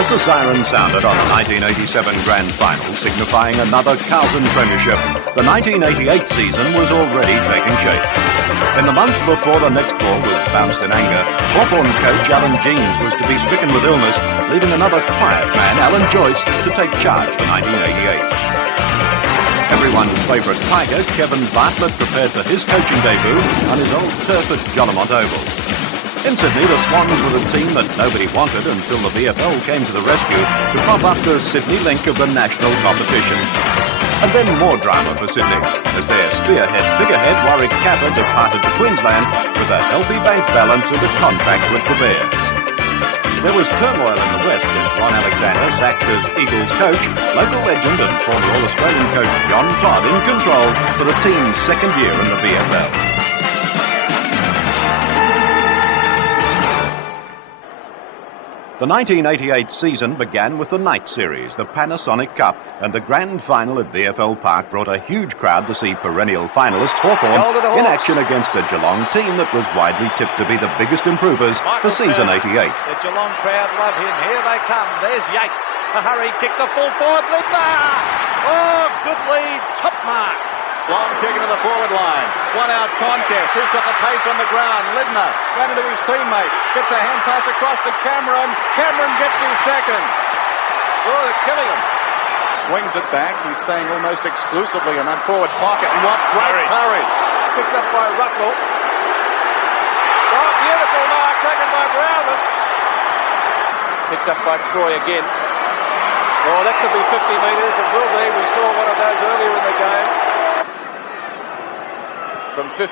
As the siren sounded on the 1987 Grand Final, signifying another Carlton premiership, the 1988 season was already taking shape. In the months before the next ball was bounced in anger, Hawthorn coach Alan Jeans was to be stricken with illness, leaving another quiet man, Alan Joyce, to take charge for 1988. Everyone's favourite Tiger, Kevin Bartlett, prepared for his coaching debut on his old turf at Jolimont Oval. In Sydney, the Swans were the team that nobody wanted until the VFL came to the rescue to prop up the Sydney link of the national competition. And then more drama for Sydney, as their spearhead figurehead Warwick Capper departed to Queensland with a healthy bank balance and a contract with the Bears. There was turmoil in the West as Ron Alexander sacked as Eagles coach, local legend and former All-Australian coach John Todd in control for the team's second year in the VFL. The 1988 season began with the Night Series, the Panasonic Cup, and the Grand Final at VFL Park brought a huge crowd to see perennial finalists Hawthorn in action against a Geelong team that was widely tipped to be the biggest improvers for season 88. The Geelong crowd love him. Here they come. There's Yates. A hurry kick to full forward. Lindner! Oh, good lead. Top mark. Long kick into the forward line. 1-out contest. Who's got the pace on the ground? Lindner ran into his teammate. Gets a hand pass across to Cameron. Cameron gets his second. Oh, they're killing him. Swings it back. He's staying almost exclusively in that forward pocket. And what great courage. Picked up by Russell. Oh, beautiful mark taken by Brownless. Picked up by Troy again. Oh, that could be 50 metres. It will be. We saw one of those earlier in the game. From 50. Is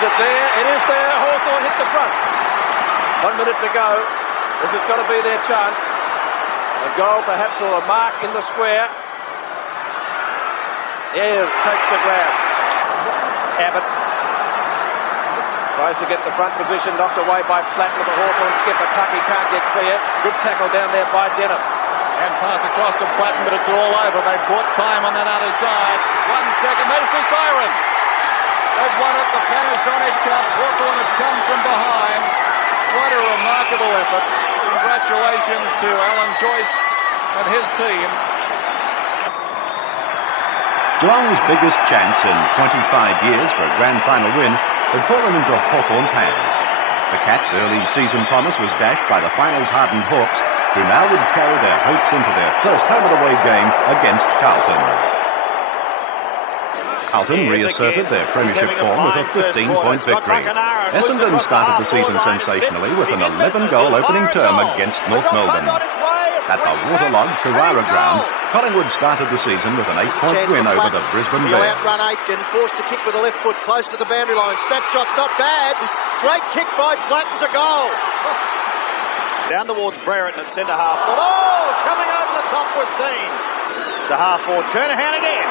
it there? It is there. Hawthorn hit the front. 1 minute to go. This has got to be their chance. A goal perhaps or a mark in the square. Ayres takes the grab. Abbott tries to get the front position, knocked away by Platt with the Hawthorn skipper. Tucky can't get clear. Good tackle down there by Denham. And pass across to Platten, but it's all over. They've bought time on that other side. 1 second. There's the siren. They've won up the Panasonic Cup. Hawthorn have come from behind. What a remarkable effort. Congratulations to Alan Joyce and his team. Geelong's biggest chance in 25 years for a grand final win had fallen into Hawthorn's hands. The Cats' early season promise was dashed by the finals hardened Hawks, who now would carry their hopes into their first home-and-away game against Carlton. Carlton reasserted their premiership form with a 15-point victory. Essendon started the season sensationally with an 11-goal opening term against North Melbourne. At the waterlogged Carrara ground, Collingwood started the season with an 8-point win over the Brisbane Bears. Outrun Aitken, forced to kick with the left foot, close to the boundary line. Snapshot's not bad. Great kick by Platten's a goal. Down towards Brereton at centre half. Oh, coming over the top was Dean. To half forward, Kernahan again.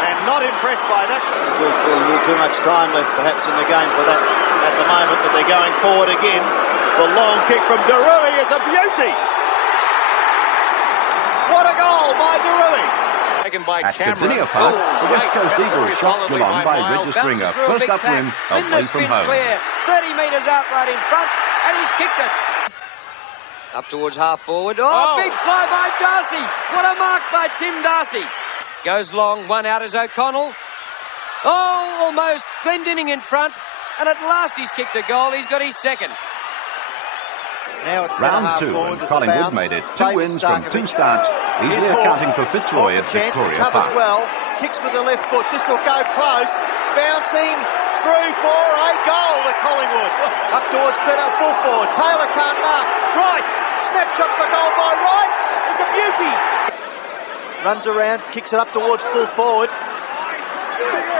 And not impressed by that. Still a little too much time left perhaps in the game for that at the moment, but they're going forward again. The long kick from Derui is a beauty. What a goal by Derui. Taken by At Cameron. Cardinia Park, the West Coast Eagles shocked Geelong by registering a first-up win away from home. 30 metres out right in front, and he's kicked it. Up towards half forward. Oh, big fly by Darcy. What a mark by Tim Darcy. Goes long, 1 out is O'Connell. Oh, almost. Glendinning in front, and at last he's kicked a goal. He's got his second. Now it's Round 2, and Collingwood made it 2 wins from 2 starts, easily accounting for Fitzroy at Victoria Park. Well, kicks with the left foot. This will go close. Bouncing through for a goal to Collingwood. Up towards centre, full forward. Taylor can't mark. Wright. Snapshot for goal by Wright. It's a beauty. Runs around, kicks it up towards full forward.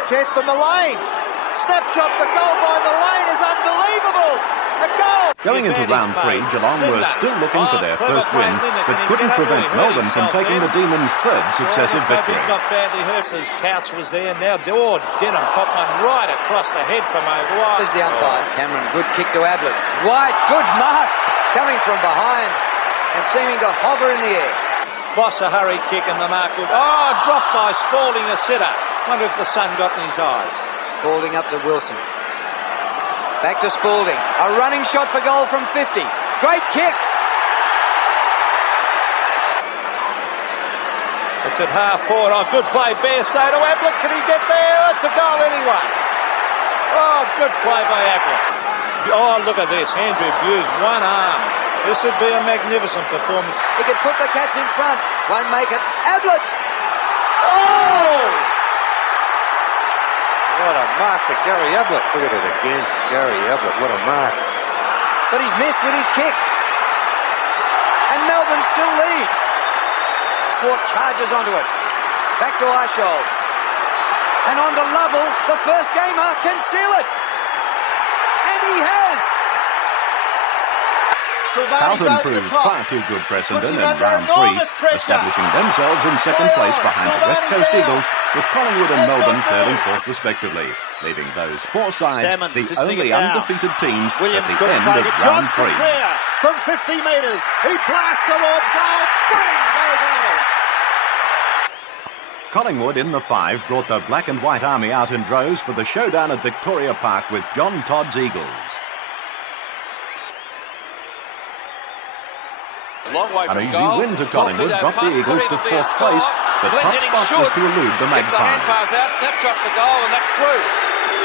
Chance for Mullane. Snapshot for goal by Mullane is unbelievable. A goal. Going into round 3, Geelong were still looking for their first win, but couldn't prevent Melbourne from taking the Demons' third successive victory. Not badly hurt as Couch was there. Now Denham popped one right across the head from over wide. There's the umpire. Cameron, good kick to Ablett. White, good mark. Coming from behind and seeming to hover in the air. Boss a hurry kick and the mark good. Oh, dropped by Spalding, the sitter. Wonder if the sun got in his eyes. Spalding up to Wilson. Back to Spalding. A running shot for goal from 50. Great kick. It's at half forward. Oh, good play. Bairstow to Ablett. Can he get there? It's a goal anyway. Oh, good play by Ablett. Oh, look at this. Andrew Buse, one arm. This would be a magnificent performance. He could put the Cats in front. Won't make it. Ablett! Oh! What a mark for Gary Ablett. Look at it again. Gary Ablett, what a mark. But he's missed with his kick. And Melbourne still lead. Sport charges onto it. Back to Arshold. And on to Lovell. The first gamer can seal it. And he has. Carlton proved far too good for Essendon in round 3, establishing themselves in second place behind the West Coast Eagles, with Collingwood and Melbourne third and fourth respectively, leaving those four sides the only undefeated teams at the end of round 3. From 50 metres, he blasts towards goal. Bang! Goes Arnold. Collingwood in the 5 brought the Black and White Army out in droves for the showdown at Victoria Park with John Todd's Eagles. An easy win to Collingwood dropped the Eagles to 4th place, but top spot was to elude the Magpies. Pass out, snapshot for goal, and that's through.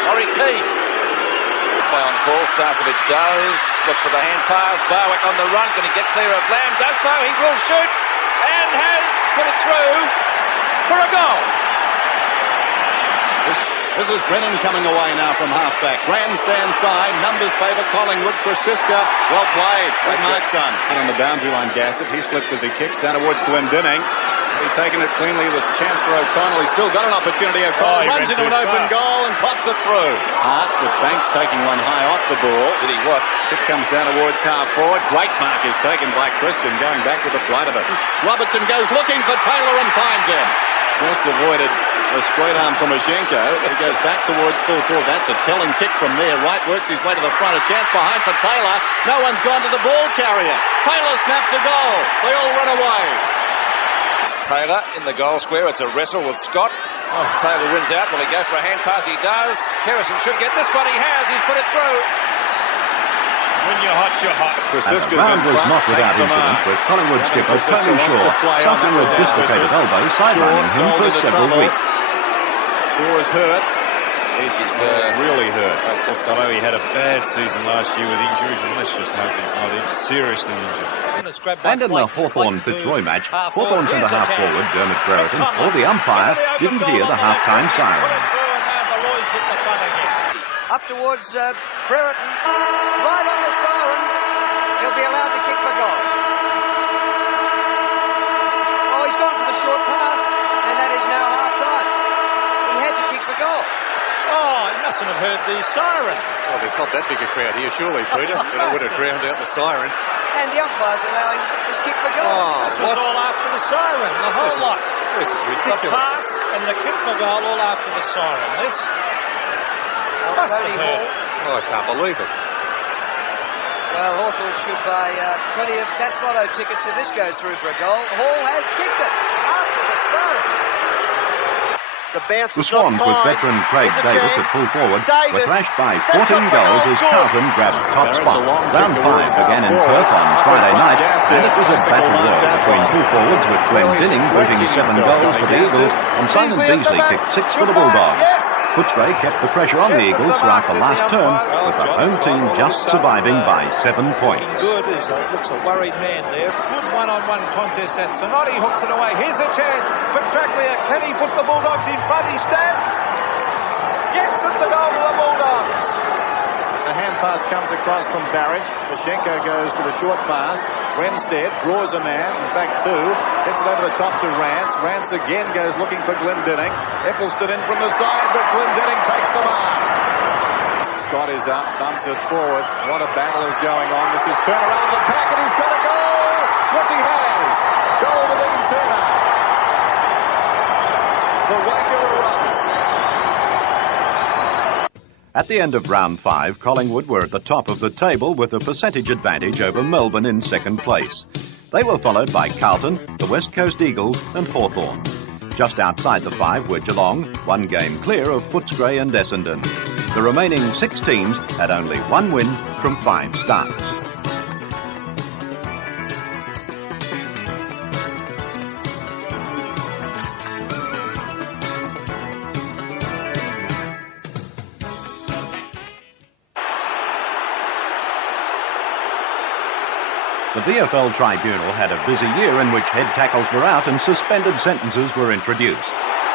Laurie Keane. Play on call, Starcevic does. Looks for the hand pass. Barwick on the run. Can he get clear of Lamb? Does so. He will shoot and has put it through for a goal. This is Brennan coming away now from halfback. Grandstand side, numbers favour Collingwood. Francisca, well played by Markson. And on the boundary line, Gaston. He slips as he kicks down towards Glendinning. He's taken it cleanly. There's a chance for O'Connell. He's still got an opportunity. O'Connell runs into an open goal and pops it through. Hart with Banks taking one high off the ball. Did he what? It comes down towards half forward. Great mark is taken by Christian, going back with the flight of it. Robertson goes looking for Taylor and finds him. Just avoided a straight arm from Mashenko. He goes back towards full forward. That's a telling kick from there. Wright works his way to the front. A chance behind for Taylor. No one's gone to the ball carrier. Taylor snaps a goal. They all run away. Taylor in the goal square. It's a wrestle with Scott. Oh, Taylor wins out. Will he go for a hand pass? He does. Kerrison should get this one. He has. He's put it through. When you're hot, you're hot. And the round was not without incident, with Collingwood skipper Tony Shaw suffering a dislocated elbow, sidelining him for several weeks. Shaw's hurt. He's really hurt. I know he had a bad season last year with injuries, and let's just hope he's not seriously injured. And in the Hawthorn-Fitzroy match, Hawthorn centre half forward Dermot Brereton or the umpire didn't hear the half-time siren. Up towards Brereton, right on the siren. He'll be allowed to kick for goal. Oh, he's gone for the short pass, and that is now half-time. He had to kick for goal. Oh, he mustn't have heard the siren. Well, there's not that big a crowd here, surely, Peter. That it would have drowned out the siren. And the umpire's allowing this kick for goal. Oh, this was all after the siren, the whole lot. This is ridiculous. The pass and the kick for goal all after the siren. This must have heard. Oh, I can't believe it. Well, Hawthorn should buy plenty of Tats Lotto tickets if this goes through for a goal. Hall has kicked it after the siren. The Swans, with veteran Craig Davis at full forward, were thrashed by 14 goals as Carlton grabbed top spot. Round 5 began in Perth on Friday night, and it was a battle royal between full forwards, with Glendinning booting 7 goals for the Eagles, and Simon Beasley kicked 6 for the Bulldogs. Footscray kept the pressure on the Eagles throughout the last term, with the home team just surviving by 7 points. Good, looks a worried man there. Good one-on-one contest, and Sonotti hooks it away. Here's a chance for Trackley. Can he put the Bulldogs in front? He stands. Yes, it's a goal to the Bulldogs. The hand pass comes across from Barrage. Mashenko goes for the short pass. Renstead draws a man, in fact 2. Gets it over the top to Rance. Rance again goes looking for Glendinning. Eccleston in from the side, but Glendinning takes the mark. Scott is up, bumps it forward. What a battle is going on. This is Turner out of the pack, and he's got a goal. Yes, he has. Goal to Dean Turner. The Wacker erupts. At the end of round 5, Collingwood were at the top of the table with a percentage advantage over Melbourne in second place. They were followed by Carlton, the West Coast Eagles and Hawthorn. Just outside the 5 were Geelong, 1 game clear of Footscray and Essendon. The remaining 6 teams had only 1 win from 5 starts. The VFL Tribunal had a busy year in which head tackles were out and suspended sentences were introduced.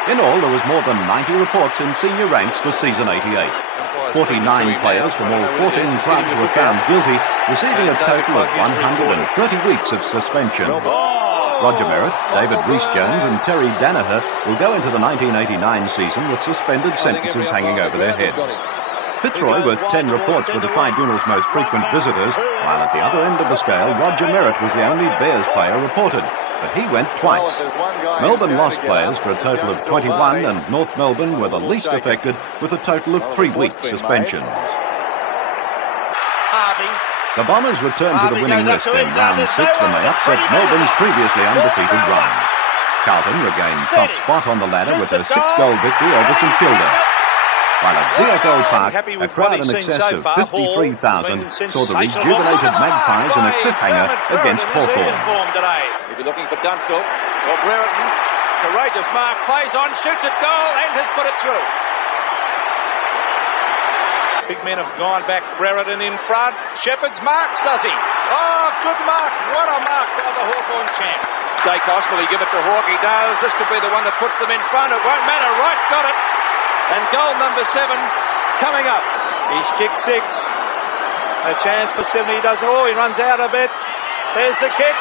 In all, there was more than 90 reports in senior ranks for season 88. 49 players from all 14 clubs were found guilty, receiving a total of 130 weeks of suspension. Roger Merritt, David Rhys-Jones and Terry Danaher will go into the 1989 season with suspended sentences hanging over their heads. Fitzroy, with 10 reports, were the tribunal's most frequent visitors, while at the other end of the scale, Roger Merritt was the only Bears player reported, but he went twice. Melbourne lost players for a total of 21, and North Melbourne were the least affected, with a total of 3-week suspensions. The Bombers returned to the winning list in round 6 when they upset Melbourne's previously undefeated run. Carlton regained top spot on the ladder with a 6-goal victory over St Kilda. While at VFL Park, a crowd in excess of 53,000 saw the rejuvenated Magpies in a cliffhanger against Hawthorn. He'll be looking for Dunstall or Brereton. Courageous mark, plays on, shoots at goal and has put it through. Big men have gone back. Brereton in front. Shepherd's marks, does he? Oh, good mark. What a mark by the Hawthorn champ. Dacos, will he give it to Hawke? He does. This could be the one that puts them in front. It won't matter. Wright's got it. And goal number 7 coming up. He's kicked 6. A chance for 7. He does. Oh, he runs out a bit. There's the kick.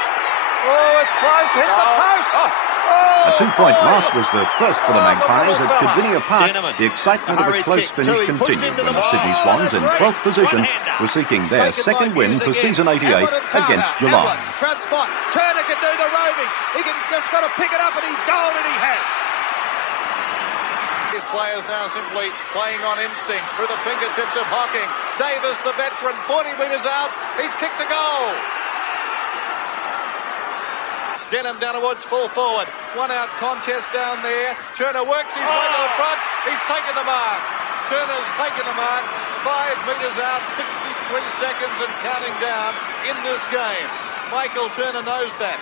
Oh, it's close. Hit the post. A 2-point loss was the first for the Magpies at Cardinia Park. The excitement of a close finish continued when the Sydney Swans, in 12th position, were seeking their second win for season 88 against Geelong. Front spot. Turner can do the roving. He can just got to pick it up and he's goal, and he has. His players now simply playing on instinct through the fingertips of Hocking. Davis, the veteran, 40 metres out. He's kicked a goal. Denham down towards full forward. 1-out contest down there. Turner works his way to the front. He's taken the mark. Turner's taken the mark. 5 metres out, 63 seconds and counting down in this game. Michael Turner knows that.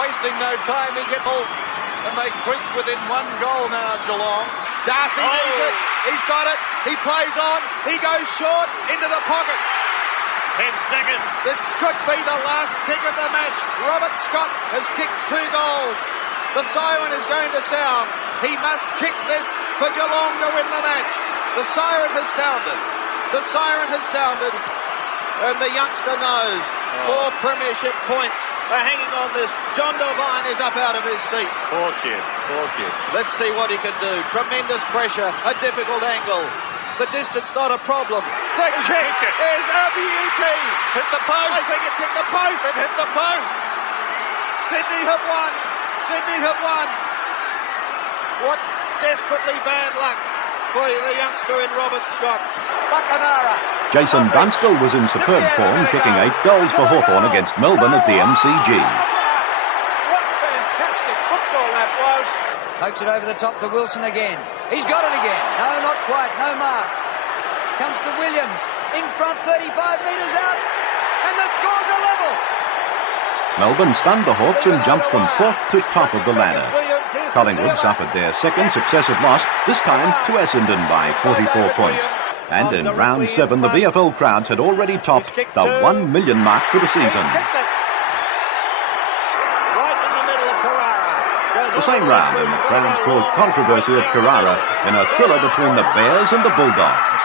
Wasting no time, he gets all. And they creep within 1 goal now, Geelong. Darcy needs it. He's got it. He plays on. He goes short into the pocket. 10 seconds. This could be the last kick of the match. Robert Scott has kicked 2 goals. The siren is going to sound. He must kick this for Geelong to win the match. The siren has sounded. The siren has sounded. And the youngster knows 4 premiership points are hanging on this. John Devine is up out of his seat. Poor kid. Let's see what he can do. Tremendous pressure, a difficult angle. The distance not a problem. The kick is a beauty. Hit the post. I think it's hit the post. It hit the post. Sydney have won. Sydney have won. What desperately bad luck for the youngster in Robert Scott. Bacanara. Jason Dunstall was in superb form, kicking 8 goals for Hawthorn against Melbourne at the MCG. What fantastic football that was. Pokes it over the top to Wilson again. He's got it again. No, not quite. No mark. Comes to Williams. In front, 35 metres out. And the score's a level. Melbourne stunned the Hawks and jumped from 4th to top of the ladder. Collingwood suffered their second successive loss, this time to Essendon by 44 points. And in round 7, the VFL crowds had already topped the 1 million mark for the season. The same round, and the crowds caused controversy at Carrara in a thriller between the Bears and the Bulldogs.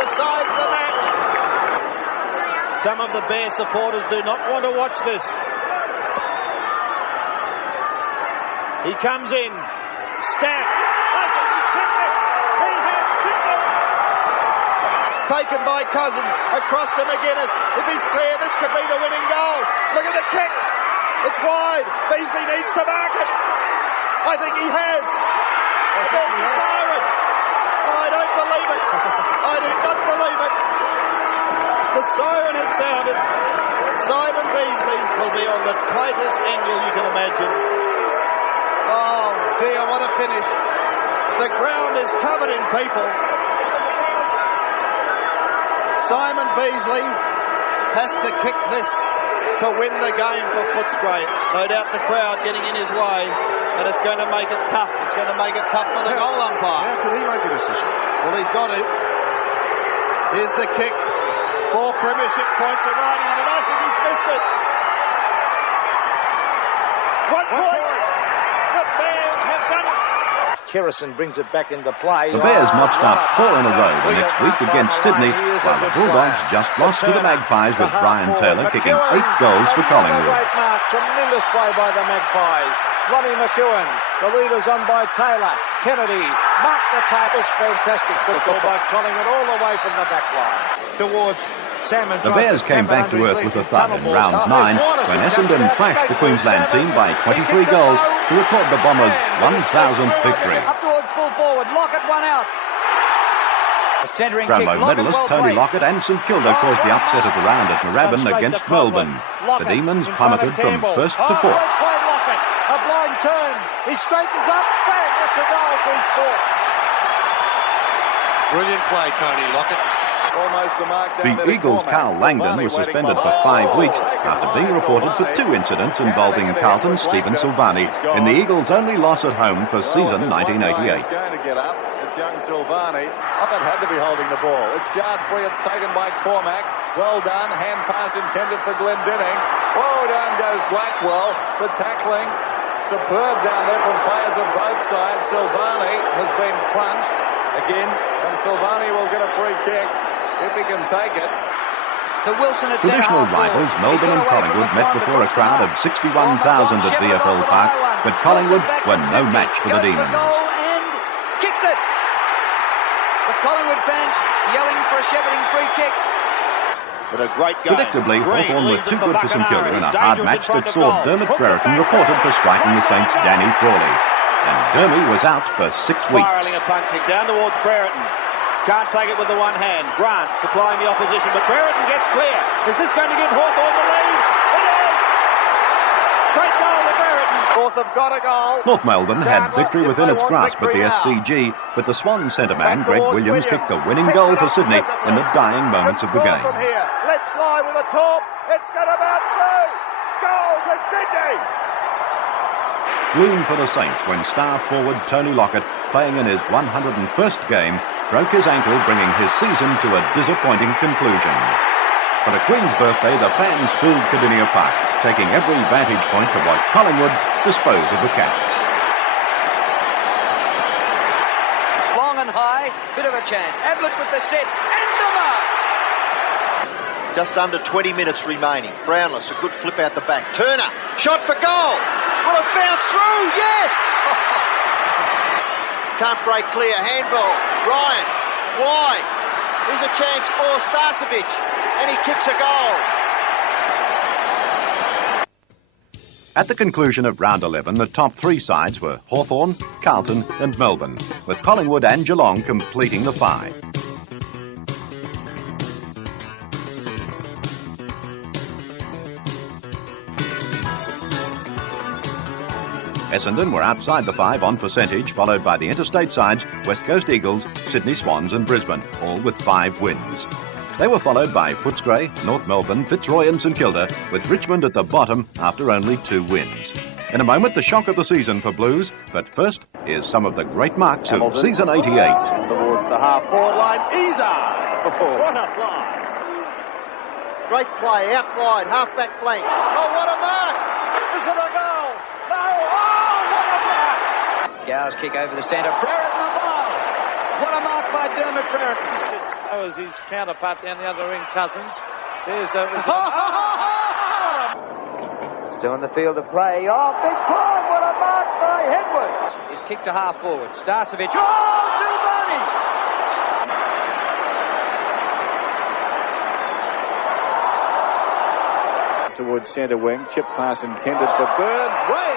Decides the match. Some of the Bear supporters do not want to watch this. He comes in. Stamp. Taken by Cousins. Across to McGuinness. If he's clear, this could be the winning goal. Look at the kick. It's wide. Beasley needs to mark it. I think he has. There's the siren. I don't believe it. I do not believe it. The siren has sounded. Simon Beasley will be on the the tightest angle you can imagine. Oh dear, what a finish. The ground is covered in people. Simon Beasley has to kick this to win the game for Footscray. No doubt the crowd getting in his way, and it's going to make it tough. It's going to make it tough for the goal umpire. How can he make a decision? Well, he's got it. Here's the kick. 4 premiership points are riding on it. I think he's missed it. 1 point. The Bears have done it. Cherrison brings it back into play. The Bears notched up 4 in a row the next week against Sydney, while the Bulldogs just lost to the Magpies with Brian Taylor kicking 8 goals for Collingwood. Tremendous play by the Magpies. Ronnie McEwen, the leaders on by Taylor. Kennedy, marked the tap. Was fantastic football by Collingwood all the way from the back line towards Salmon. The Bears came back to earth with a thud in round 9 when Essendon thrashed the Queensland team by 23 goals to record the Bombers' 1,000th victory. Up towards full forward. Lockett one out. Brownlow medalist Tony Lockett and St Kilda caused the upset of the round at Moorabbin against Melbourne. The Demons plummeted from 1st to 4th. A blind turn. He straightens up. Bang! That's a goal for his 4th. Brilliant play, Tony Lockett. Almost a mark down. The Eagles' Carl Langdon was suspended for 5 weeks after being reported for 2 incidents involving Carlton's Stephen Silvani in the Eagles' only loss at home for season 1988. Going to get up. It's young Silvani. Lockett had to be holding the ball. It's yard free. It's taken by Cormac. Well done. Hand pass intended for Glendinning. Well done goes Blackwell. The tackling. Superb down there from players of both sides. Silvani has been crunched again, and Silvani will get a free kick if he can take it. To Wilson at Traditional rivals Melbourne and Collingwood met before a crowd of 61,000 at VFL Park, but Collingwood were no match for the Demons. And kicks it. The Collingwood fans yelling for a shepherding free kick. But a great game. Predictably, Hawthorn were too good for St Kilda in a hard match that saw Dermot Brereton reported for striking the Saints' Danny Frawley. And Dermy was out for 6 weeks. Spiralling a punt kick down towards Brereton. Can't take it with the one hand. Grant supplying the opposition, but Brereton gets clear. Is this going to give Hawthorn the lead? It is! Great goal to Brereton. North have got a goal. North Melbourne had victory within its grasp at the SCG, but the Swans centre man Greg Williams kicked the winning goal for Sydney in the dying moments of the game. From here. Let's fly with a top. It's got about through. Goal to Sydney. Gloom for the Saints when star forward Tony Lockett, playing in his 101st game, broke his ankle, bringing his season to a disappointing conclusion. For the Queen's birthday, the fans filled Cardinia Park, taking every vantage point to watch Collingwood dispose of the Cats. Long and high, bit of a chance. Ablett with the set and the mark. Just under 20 minutes remaining. Brownless, a good flip out the back. Turner, shot for goal. Will it bounce through? Yes! Can't break clear. Handball. Ryan, wide. Here's a chance for Starcevic, and he kicks a goal. At the conclusion of round 11, the top 3 sides were Hawthorn, Carlton and Melbourne, with Collingwood and Geelong completing the 5. Essendon were outside the 5 on percentage, followed by the interstate sides, West Coast Eagles, Sydney Swans and Brisbane, all with 5 wins. They were followed by Footscray, North Melbourne, Fitzroy and St Kilda, with Richmond at the bottom after only 2 wins. In a moment, the shock of the season for Blues, but first, here's some of the great marks of season 88. Towards the half-forward line, Iza! What a fly! Great play, out wide, half-back flank. Oh, what a mark! This is a goal! No! Oh, what a mark! Gow's kick over the centre. Brereton the ball. What a mark by Dermot Brereton. That was his counterpart down the other ring, Cousins. There's Still in the field of play. Oh, big time. What a mark by Hedward. He's kicked to half forward. Starcevic. Oh, Silvani! Towards centre wing, chip pass intended for Burns. Way!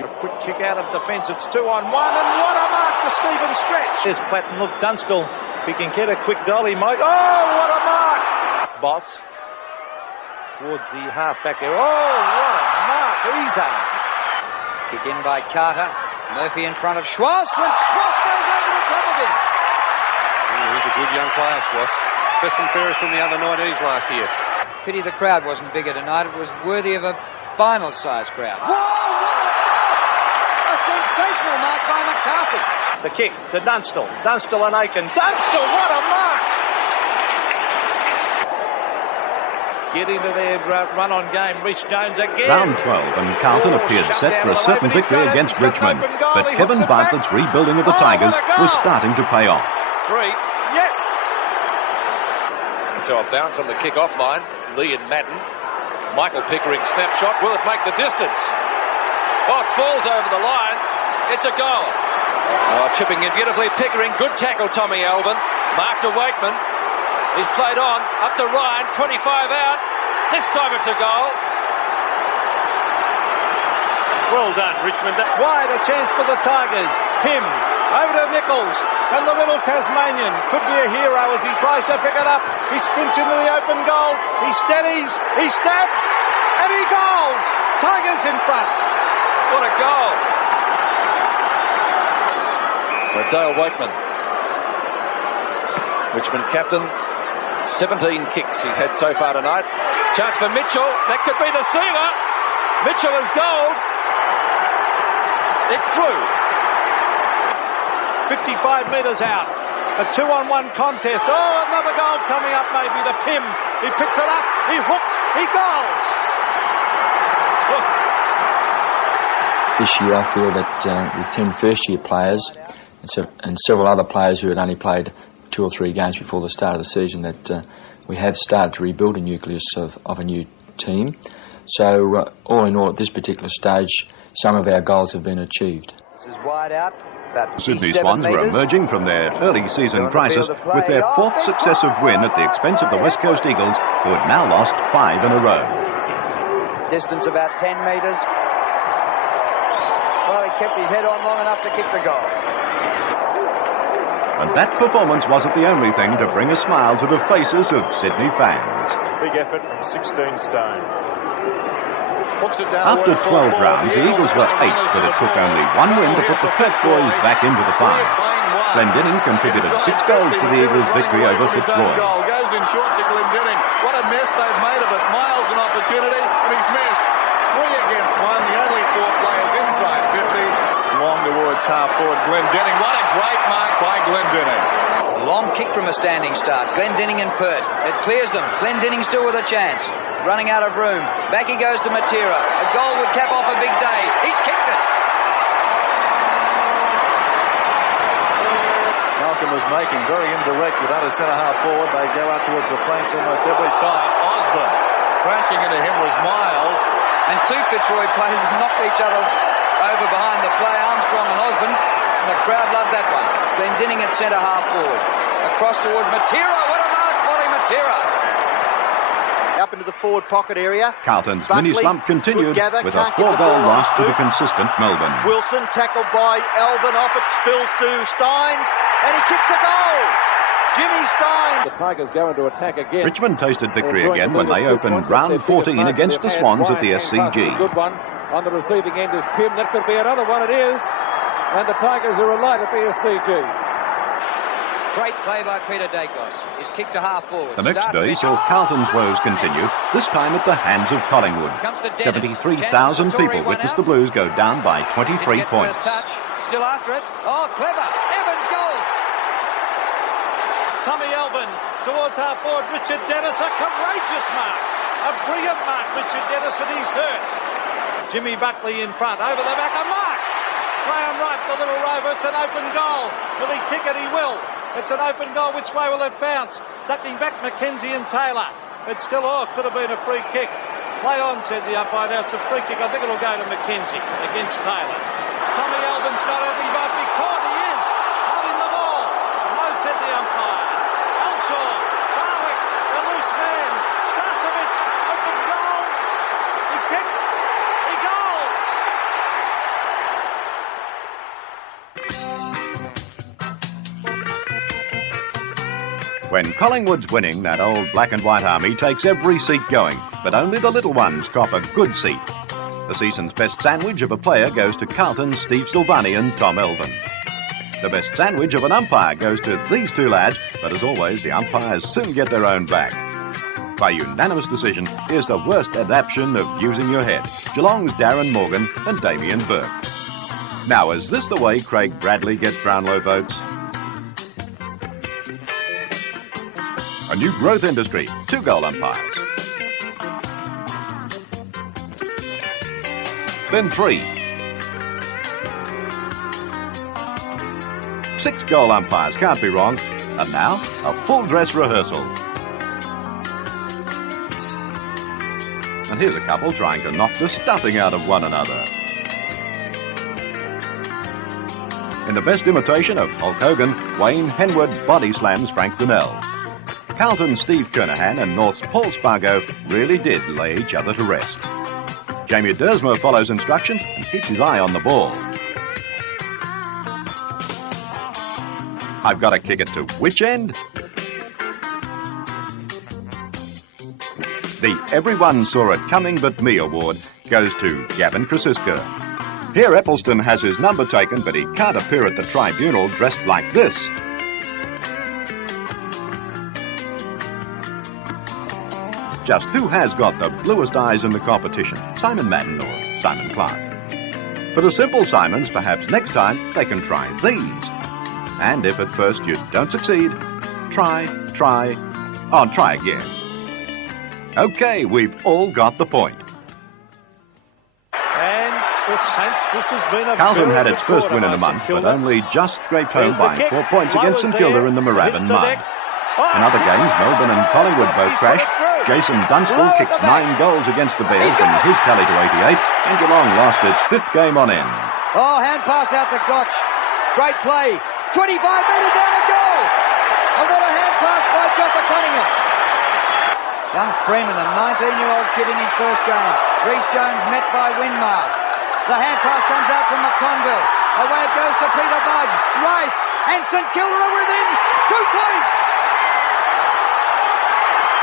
a quick kick out of defence. It's 2-on-1, and what a mark to Stephen Stretch. There's Platten. Look, Dunstall, if he can get a quick goal, he might. Oh, what a mark! Boss towards the half back there. Oh, what a Caesar. Kick in by Carter. Murphy in front of Schwass, and Schwass goes over the top of him. He's a good young player, Schwass. Best and fairest in the under 19s last year. Pity the crowd wasn't bigger tonight. It was worthy of a final-size crowd. Whoa! A sensational mark by McCarthy. The kick to Dunstall. Dunstall and Aiken. Dunstall, what a mark! Get into their run-on game. Rhys Jones again. Round 12, and Carlton appeared set for a certain victory against Richmond. But Kevin Bartlett's rebuilding of the Tigers was starting to pay off. 3. Yes! So a bounce on the kick-off line. Lee and Madden. Michael Pickering snapshot. Will it make the distance? Oh, it falls over the line. It's a goal. Oh, chipping in beautifully. Pickering. Good tackle, Tommy Alvin. Mark to Wakeman. He's played on. Up to Ryan. 25 out. This time it's a goal. Well done, Richmond. Wide, a chance for the Tigers. Pym. Over to Nichols. And the little Tasmanian could be a hero as he tries to pick it up. He sprints into the open goal. He steadies. He stabs. And he goals. Tigers in front. What a goal. For Dale Wakeman. Richmond captain. 17 kicks he's had so far tonight. Chance for Mitchell. That could be the sealer. Mitchell has goaled. It's through. 55 metres out. A 2-on-1 contest. Oh, another goal coming up maybe. The Pym. He picks it up. He hooks. He goals. This year I feel that with 10 first-year players and several other players who had only played 2 or 3 games before the start of the season, that we have started to rebuild a nucleus of a new team. So all in all, at this particular stage, some of our goals have been achieved. This is wide out. Sydney Swans were emerging from their early season crisis with their 4th successive win at the expense of the West Coast Eagles, who had now lost 5 in a row. Distance about 10 metres. Well, he kept his head on long enough to kick the goal. And that performance wasn't the only thing to bring a smile to the faces of Sydney fans. Big effort from 16 stone. After 12 rounds, the Eagles were 8th, but it took only 1 win to put the Perth boys back into the 5. Glendinning contributed 6 goals to the Eagles' victory over Fitzroy. Goes in short to Glendinning. What a mess they've made of it. Miles an opportunity, and he's missed. 3 against 1. The only 4 players inside 50. Long towards half forward. Glendinning. What a great mark by Glendinning. A long kick from a standing start. Glendinning and Pert. It clears them. Glendinning still with a chance. Running out of room. Back he goes to Matera. A goal would cap off a big day. He's kicked it. Malcolm was making very indirect with other centre-half forward. They go out towards the flanks almost every time. Osborne. Crashing into him was Miles. And 2 Fitzroy players have knocked each other over behind the play. Armstrong and Osborne. And the crowd loved that one. Glendinning at centre-half forward. Across towards Matera. What a mark, Wally Matera. Up into the forward pocket area. Carlton's mini-slump continued with a 4-goal loss to the consistent Melbourne. Wilson tackled by Alvin. Off it spills to Steins, and he kicks a goal. Jimmy Steins. The Tigers go into attack again. Richmond tasted victory again when they opened round 14 against the Swans at the SCG. Good one. On the receiving end is Pym. That could be another one. It is. And the Tigers are alight at the SCG. Great play by Peter Dacos. He's kicked to half forward. The next day saw Carlton's woes continue, this time at the hands of Collingwood. 73,000 people witnessed the Blues go down by 23 points. Still after it. Oh, clever. Evans goals. Tommy Elvin towards half forward. Richard Dennis, a courageous mark. A brilliant mark, Richard Dennis, and he's hurt. Jimmy Buckley in front. Over the back, a mark. Graham Wright, the little rover. It's an open goal. Will he kick it? He will. It's an open goal. Which way will it bounce? Ducking back McKenzie and Taylor. It's still off. Could have been a free kick. Play on, said the umpire. Now it's a free kick. I think it'll go to McKenzie against Taylor. Tommy Elvin's got it. He might be caught. He is. Holding the ball. No, said the umpire. Elshaw. Barwick. The loose man. Starcevic. Open goal. He kicks. He goals. When Collingwood's winning, that old black and white army takes every seat going, but only the little ones cop a good seat. The season's best sandwich of a player goes to Carlton's Steve Silvani and Tom Elvin. The best sandwich of an umpire goes to these two lads, but as always, the umpires soon get their own back. By unanimous decision, here's the worst adaptation of using your head. Geelong's Darren Morgan and Damien Burke. Now, is this the way Craig Bradley gets Brownlow votes? A new growth industry, 2 goal umpires. Then 3. 6 goal umpires, can't be wrong. And now, a full dress rehearsal. And here's a couple trying to knock the stuffing out of one another. In the best imitation of Hulk Hogan, Wayne Henwood body slams Frank Donnell. Carlton's Steve Kernahan and North's Paul Spargo really did lay each other to rest. Jamie Dersmer follows instructions and keeps his eye on the ball. I've got to kick it to which end? The Everyone Saw It Coming But Me award goes to Gavin Krasiska. Here Eccleston has his number taken, but he can't appear at the tribunal dressed like this. Just who has got the bluest eyes in the competition, Simon Madden or Simon Clark? For the simple Simons, perhaps next time they can try these. And if at first you don't succeed, try again. Okay, we've all got the point. And the Saints, this has been a Carlton had its first win in a month, but only just scraped home by 4 points against St Kilda in the Moorabbin mud. In other games, Melbourne and Collingwood both crashed. Jason Dunstall kicks 9 goals against the Bears, bringing his tally to 88, and Geelong lost its 5th game on end. Oh, hand pass out to Gotch. Great play. 25 metres out of goal. And what a hand pass by Joffa Cunningham. Young Freeman, a 19-year-old kid in his first game. Reece Jones met by Winmar. The hand pass comes out from McConville. Away it goes to Peter Budd. Rice and St Kilda are within 2 points.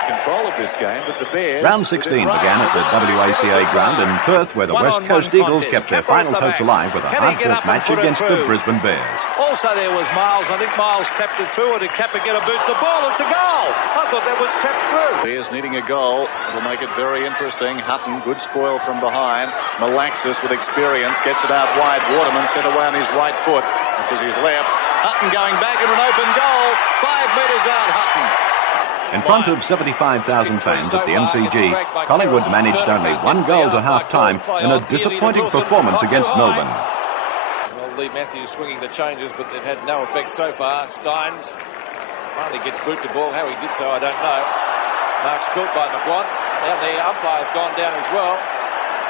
Control of this game, but the Bears... Round 16 began at the WACA ground in Perth, where the West Coast Eagles kept their finals hopes alive with a hard-fought match against the Brisbane Bears. Also there was Miles. I think Miles tapped it through it, and Capagetta boots the ball. It's a goal. I thought that was tapped through. Bears needing a goal. It'll make it very interesting. Hutton, good spoil from behind. Malaxis with experience, gets it out wide. Waterman sent away on his right foot, which is his left. Hutton going back in an open goal. 5 metres out, Hutton. In front of 75,000 fans at the MCG, Collingwood managed only 1 goal to half-time in a disappointing performance against Melbourne. Well, Lee Matthews swinging the changes, but it had no effect so far. Steins finally gets boot the ball. How he did so, I don't know. Mark spilt by McGuan. Now the umpire's gone down as well,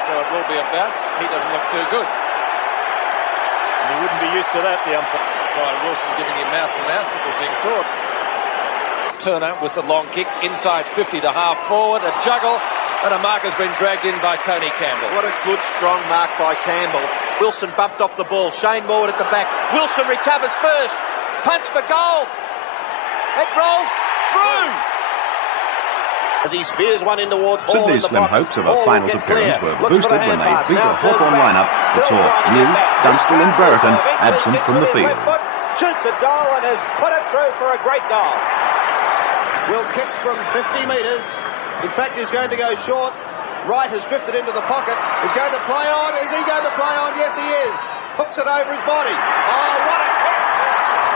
so it will be a bounce. He doesn't look too good. And he wouldn't be used to that, the umpire. Brian Wilson giving him mouth-to-mouth because being thought. Turner with the long kick inside 50 to half forward, a juggle, and a mark has been dragged in by Tony Campbell. What a good strong mark by Campbell. Wilson bumped off the ball. Shane Morwood at the back. Wilson recovers first. Punch for goal. It rolls through. As he spears one in towards Hall. Sydney's slim hopes of a finals appearance were boosted when they beat a Hawthorn lineup that saw New, Dunstall and Brereton absent from the field. Shoots a goal and has put it through for a great goal. Will kick from 50 metres. In fact, he's going to go short. Wright has drifted into the pocket. He's going to play on. Is he going to play on? Yes, he is. Hooks it over his body. Oh, what a kick.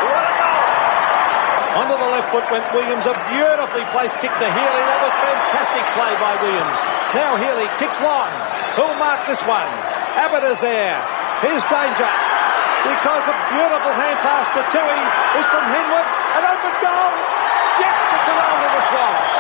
What a goal. Onto the left foot went Williams. A beautifully placed kick to Healy. That was fantastic play by Williams. Now Healy kicks long. Who'll mark this one? Abbott is there. Here's danger. Because a beautiful hand pass to Tui is from Henwood. An open goal. Yes, it's around in the Swans.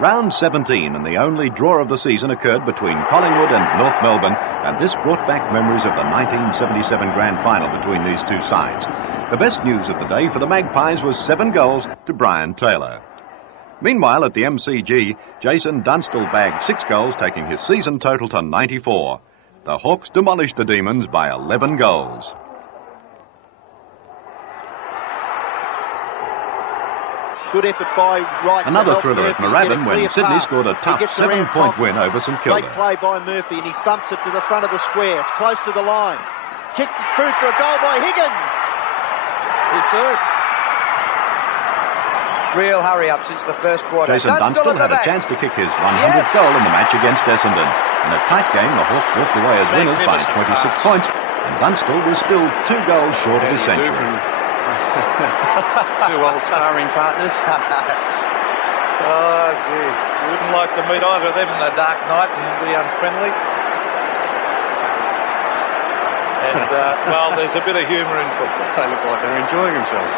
Round 17 and the only draw of the season occurred between Collingwood and North Melbourne, and this brought back memories of the 1977 grand final between these two sides. The best news of the day for the Magpies was 7 goals to Brian Taylor. Meanwhile, at the MCG, Jason Dunstall bagged 6 goals, taking his season total to 94. The Hawks demolished the Demons by 11 goals. Good effort by Wright. Another thriller at Moorabbin when Sydney scored a tough 7-point win over St Kilda. Great play by Murphy, and he thumps it to the front of the square. It's close to the line. Kicked through for a goal by Higgins. His third. Real hurry-up since the first quarter. Jason Dunstall had a chance to kick his 100th goal in the match against Essendon. In a tight game, the Hawks walked away as winners by 26 points, and Dunstall was still 2 goals short of his century. 2 old sparring partners. Oh, gee. You wouldn't like to meet either of them in a dark night and be unfriendly. And, well, there's a bit of humour in football. They look like they're enjoying themselves.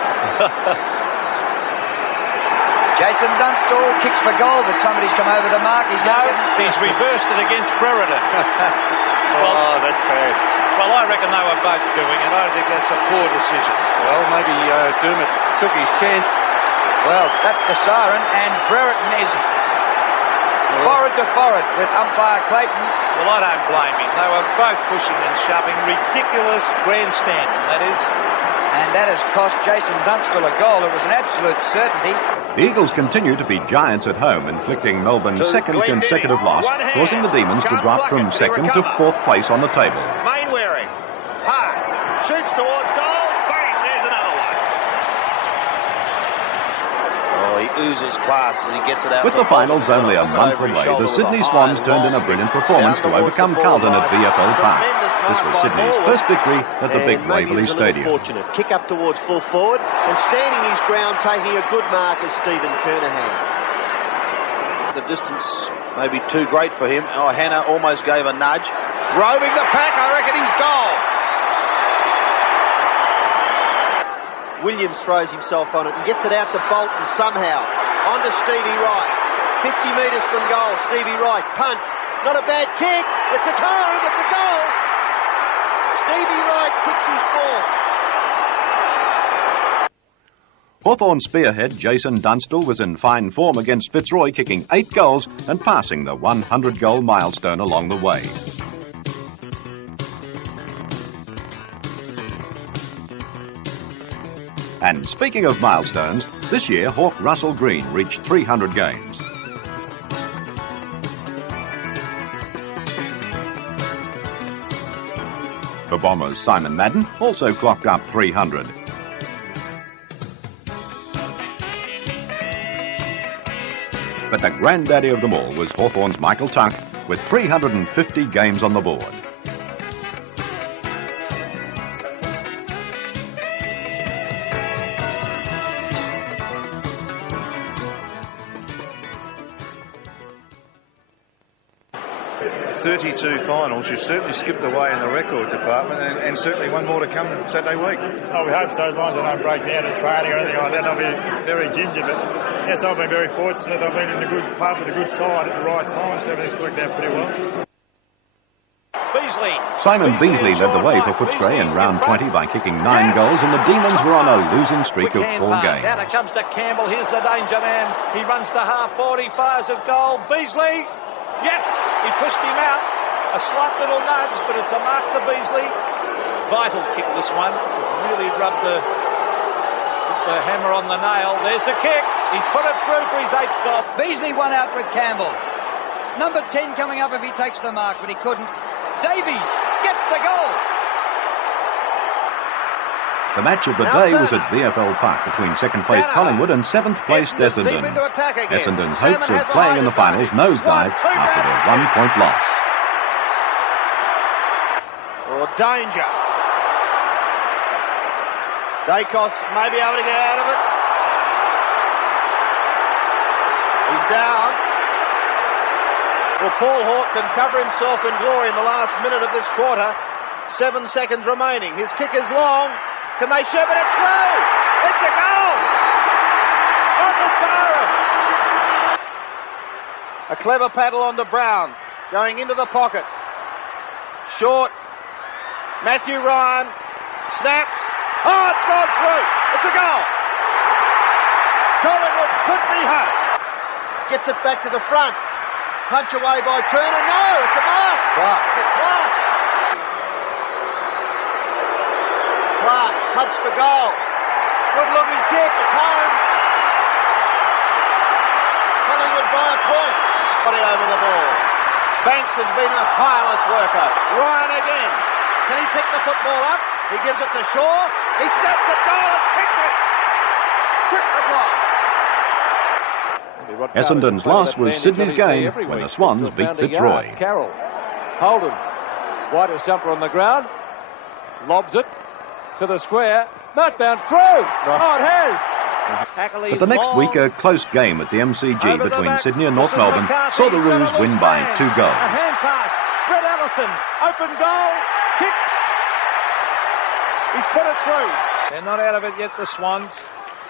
Jason Dunstall kicks for goal, but somebody's come over the mark. He's reversed it against Brereton. Oh, that's bad. Well, I reckon they were both doing it. I think that's a poor decision. Well, maybe Dermott took his chance. Well, that's the siren, and Brereton is forward to forward with umpire Clayton. Well, I don't blame him. They were both pushing and shoving. Ridiculous grandstanding, that is. And that has cost Jason Dunstall a goal. It was an absolute certainty. The Eagles continue to be giants at home, inflicting Melbourne's second consecutive loss, causing the Demons to drop from second to 4th place on the table. Mainwaring. High. Shoots towards goal. Bang. There's another one. Oh, he oozes class as he gets it out. With the finals only a month away, the Sydney Swans turned in a brilliant performance to overcome Carlton at VFL Park. This was Sydney's first victory at the big Waverley Stadium. Fortunate. Kick up towards full forward and standing his ground, taking a good mark as Stephen Kernahan. The distance may be too great for him. Oh, Hannah almost gave a nudge. Roving the pack, I reckon he's goal. Williams throws himself on it and gets it out to Bolton somehow. On to Stevie Wright. 50 metres from goal. Stevie Wright punts. Not a bad kick. It's at home. It's a goal. Stevie Wright kicks his 4th. Hawthorn spearhead Jason Dunstall was in fine form against Fitzroy, kicking 8 goals and passing the 100-goal milestone along the way. And speaking of milestones, this year Hawk Russell Green reached 300 games. The Bombers' Simon Madden also clocked up 300. But the granddaddy of them all was Hawthorn's Michael Tuck with 350 games on the board. .32 finals. You've certainly skipped away in the record department, and certainly one more to come Saturday week. Oh, we hope so, as long as I don't break down in training or anything like that. I'll be very ginger, but yes, I've been very fortunate. I've been in a good club with a good side at the right time, so everything's worked out pretty well. Beasley. Simon Beasley led the way for Footscray in round 20 by kicking 9 goals, and the Demons were on a losing streak of 4 games. Out it comes to Campbell. Here's the danger man. He runs to half forward. He fires a goal. Beasley. Yes, he pushed him out. A slight little nudge, but it's a mark to Beasley. Vital kick, this one. Really rubbed the hammer on the nail. There's a kick. He's put it through for his 8th goal. Beasley won out with Campbell. Number 10 coming up if he takes the mark, but he couldn't. Davies gets the goal. The match of the day was at VFL Park between 2nd place Collingwood and 7th place Essendon. Essendon's hopes of playing in the finals nosedived after their 1-point loss. Oh, danger. Dacos may be able to get out of it. He's down. Well, Paul Hawke can cover himself in glory in the last minute of this quarter. 7 seconds remaining. His kick is long. Can they shove it through? It's a goal! On the siren! A clever paddle on to Brown. Going into the pocket. Short. Matthew Ryan. Snaps. Oh, it's gone through. It's a goal. Collingwood could be home. Gets it back to the front. Punch away by Turner. No, it's a mark. Clark. Clark punts for goal. Good looking kick. It's home. Collingwood by a point. Body over the ball. Banks has been a tireless worker. Ryan again. Can he pick the football up? He gives it to Shaw. He steps it, goal and kicks it. Quick the block. Essendon's loss was Sydney's gain when the Swans beat Fitzroy. Carroll. Holden. Whitest jumper on the ground. Lobs it to the square. Not bounced through. Oh, it has. But the next week, a close game at the MCG between Sydney and North Melbourne saw the Roos win by 2 A goals. hand pass. Fred Allison. Open goal. Kicks. He's put it through. They're not out of it yet, the Swans.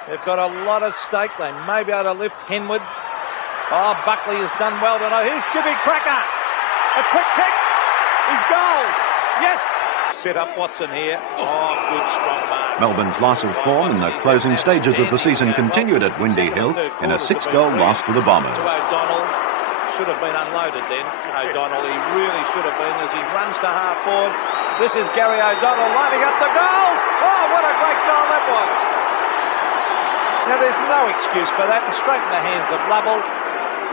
They've got a lot at stake. They may be able to lift Henwood. Oh, Buckley has done well tonight. Here's Jimmy Cracker. A quick kick. He's goal. Yes. Set up Watson here. Oh, good strong mark. Melbourne's loss of form in the closing stages of the season continued at Windy Hill in a 6-goal loss to the Bombers. O'Donnell should have been unloaded then. O'Donnell, he really should have been as he runs to half forward. This is Gary O'Donnell lining up the goals. Oh, what a great goal that was. Now, there's no excuse for that. And straight in the hands of Lovell.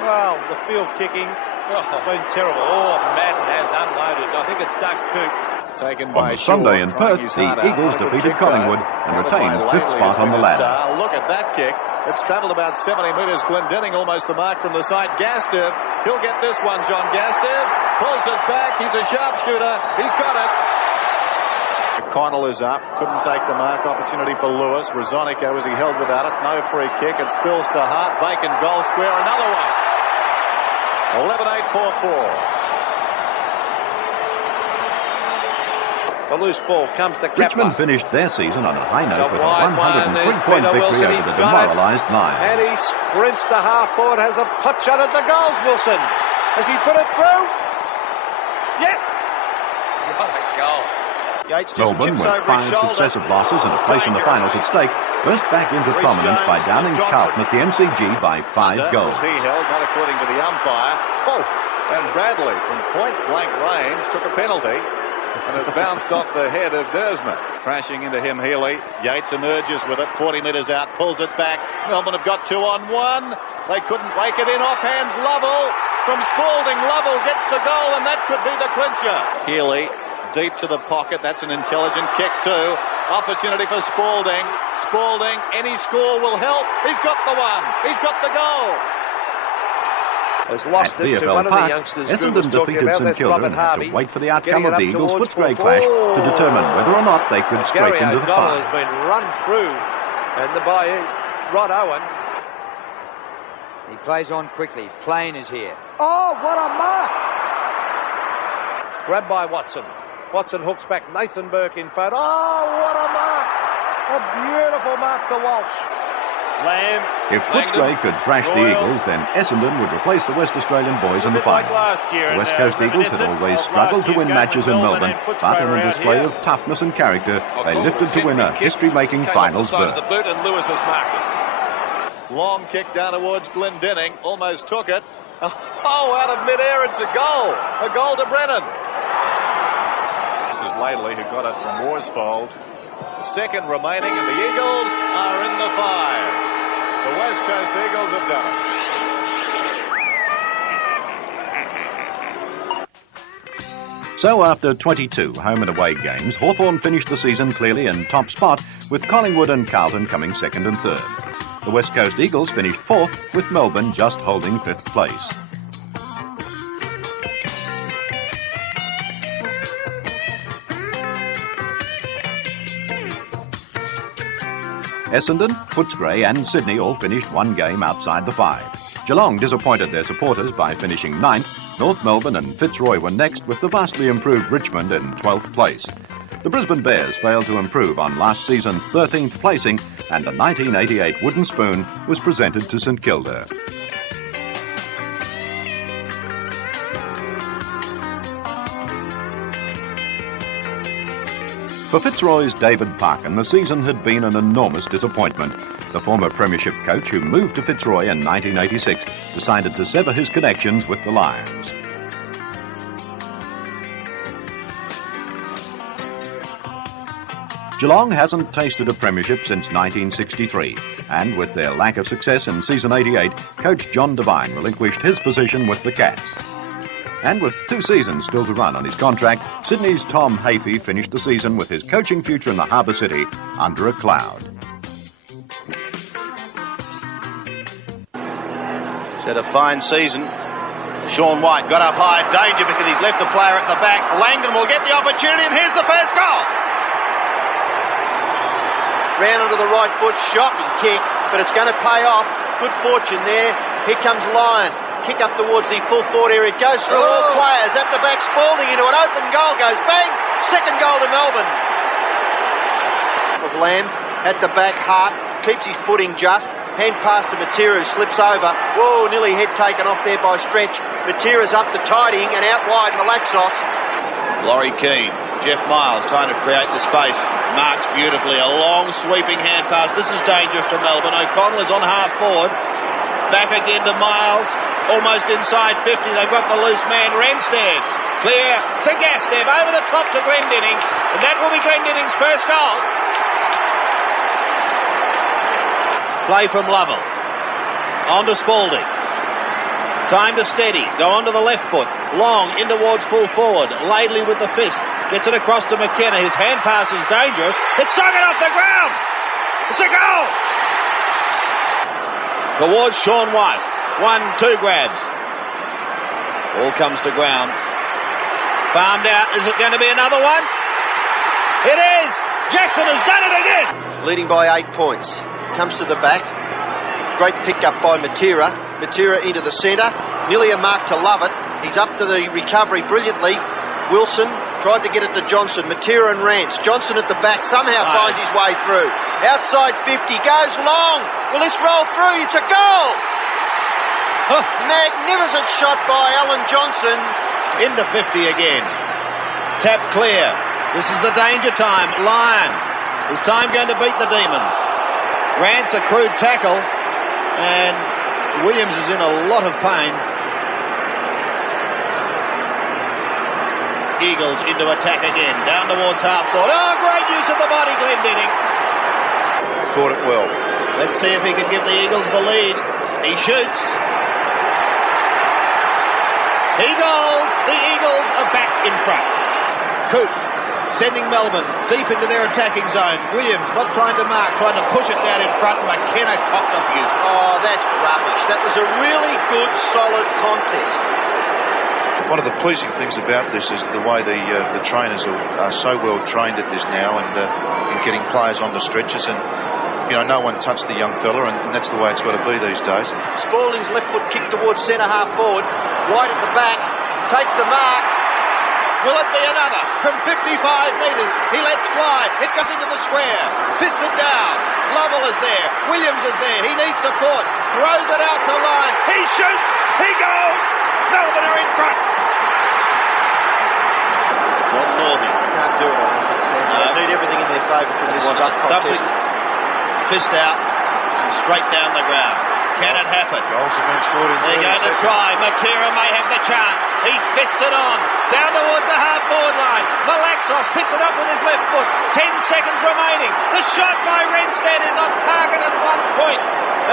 Well, the field kicking has been terrible. Oh, Madden has unloaded. I think it's Doug Coop. Taken On the Sunday in Perth, the Eagles defeated Collingwood and retained 5th spot on the ladder. Look at that kick. It's travelled about 70 metres. Glendinning almost the mark from the side. Gastiv, he'll get this one, John Gastiv. Pulls it back. He's a sharpshooter. He's got it. Connell is up. Couldn't take the mark. Opportunity for Lewis. Rosonico as he held without it. No free kick. It spills to Hart. Bacon goal square. Another one. 11-8-4-4. The loose ball comes to Kappa. Richmond finished their season on a high note with a 103-point victory over the demoralised Lions. And he sprints to half forward, has a pot shot at the goals, Wilson. Has he put it through? Yes! What a goal. Melbourne, with 5 successive losses and a place in the finals at stake, burst back into prominence by downing Carlton at the MCG by 5 goals. He held, not according to the umpire. Oh, and Bradley from point-blank range took a penalty. And it bounced off the head of Dersman. Crashing into him, Healy. Yates emerges with it, 40 metres out, pulls it back. Melbourne have got 2 on 1. They couldn't break it in. Offhands Lovell from Spalding. Lovell gets the goal, and that could be the clincher. Healy deep to the pocket. That's an intelligent kick too. Opportunity for Spalding. Spalding, any score will help. He's got the one. He's got the goal. At VFL Park, Essendon defeated St Kilda and had to wait for the outcome of the Eagles' Footscray clash to determine whether or not they could scrape into the final. Has been run through and by Rod Owen. He plays on quickly. Plain is here. Oh, what a mark! Grabbed by Watson. Watson hooks back. Nathan Burke in front. Oh, what a mark! A beautiful mark to Walsh. Lamb. If Footscray could thrash the Eagles, then Essendon would replace the West Australian boys in the finals. The West Coast Eagles had always struggled to win matches in Melbourne, but in a display of toughness and character, they lifted to win a history-making finals berth. The boot and Lewis has marked it. Long kick down towards Glendinning. Almost took it. Oh, out of midair, it's a goal. A goal to Brennan. This is Laidley who got it from Worsfold. The second remaining, and the Eagles are in the 5. The West Coast Eagles have done it. So after 22 home and away games, Hawthorn finished the season clearly in top spot, with Collingwood and Carlton coming 2nd and 3rd. The West Coast Eagles finished 4th, with Melbourne just holding 5th place. Essendon, Footscray and Sydney all finished 1 game outside the 5. Geelong disappointed their supporters by finishing 9th. North Melbourne and Fitzroy were next, with the vastly improved Richmond in 12th place. The Brisbane Bears failed to improve on last season's 13th placing, and the 1988 wooden spoon was presented to St Kilda. For Fitzroy's David Parkin, the season had been an enormous disappointment. The former Premiership coach, who moved to Fitzroy in 1986, decided to sever his connections with the Lions. Geelong hasn't tasted a premiership since 1963, and with their lack of success in season 88, coach John Devine relinquished his position with the Cats. And with 2 seasons still to run on his contract, Sydney's Tom Hafey finished the season with his coaching future in the Harbour City under a cloud. He's had a fine season. Sean White got up high, danger because he's left a player at the back. Langdon will get the opportunity, and here's the first goal. Round onto the right foot, shocking kick, but it's going to pay off. Good fortune there. Here comes Lyon. Kick up towards the full forward area. It goes through all players. At the back, Spalding into an open goal. Goes bang. Second goal to Melbourne. Of Lamb at the back, Hart keeps his footing just. Hand pass to Matera, who slips over. Whoa, nearly head taken off there by Stretch. Matera's up to tidying and out wide Malaxos. Laurie Keane, Jeff Miles trying to create the space. Marks beautifully. A long sweeping hand pass. This is dangerous for Melbourne. O'Connell is on half forward. Back again to Miles. Almost inside 50. They've got the loose man. Renstead. Clear to Gastev. Over the top to Glendinning. And that will be Glendinning's first goal. Play from Lovell. On to Spalding. Time to steady. Go on to the left foot. Long in towards full forward. Laidley with the fist. Gets it across to McKenna. His hand pass is dangerous. It's sung it off the ground. It's a goal. Towards Sean White. 1-2 grabs. All comes to ground. Farmed out. Is it going to be another one? It is. Jackson has done it again. Leading by 8 points. Comes to the back. Great pick up by Matera. Matera into the centre. Nearly a mark to Lovett. He's up to the recovery brilliantly. Wilson tried to get it to Johnson. Matera and Rance. Johnson at the back somehow finds his way through. Outside 50. Goes long. Will this roll through? It's a goal. Magnificent shot by Alan Johnson. Into 50 again. Tap clear. This is the danger time. Lyon. Is time going to beat the Demons? Rance a crude tackle. And Williams is in a lot of pain. Eagles into attack again. Down towards half court. Oh, great use of the body, Glendinning. Caught it well. Let's see if he can give the Eagles the lead. He shoots. He goals. The Eagles are back in front. Coop sending Melbourne deep into their attacking zone. Williams not trying to mark, trying to push it down in front. McKenna cocked a few. Oh, that's rubbish. That was a really good, solid contest. One of the pleasing things about this is the way the trainers are so well trained at this now, and in getting players on the stretches, and no one touched the young fella, and that's the way it's got to be these days. Spalding's left foot kick towards centre half forward. White at the back, takes the mark. Will it be another? From 55 metres, he lets fly. It goes into the square. Fisted down. Lovell is there. Williams is there. He needs support. Throws it out to line. He shoots. He goes. Melbourne are in front. Not Northey. Can't do it, I think. They need everything in their favour from this rough contest. Fist out and straight down the ground. Can it happen? Goals have been scored in 30 They're going seconds. to try. Matera may have the chance. He fists it on. Down towards the half-forward line. Malaxos picks it up with his left foot. 10 seconds remaining. The shot by Renstead is on target at 1 point.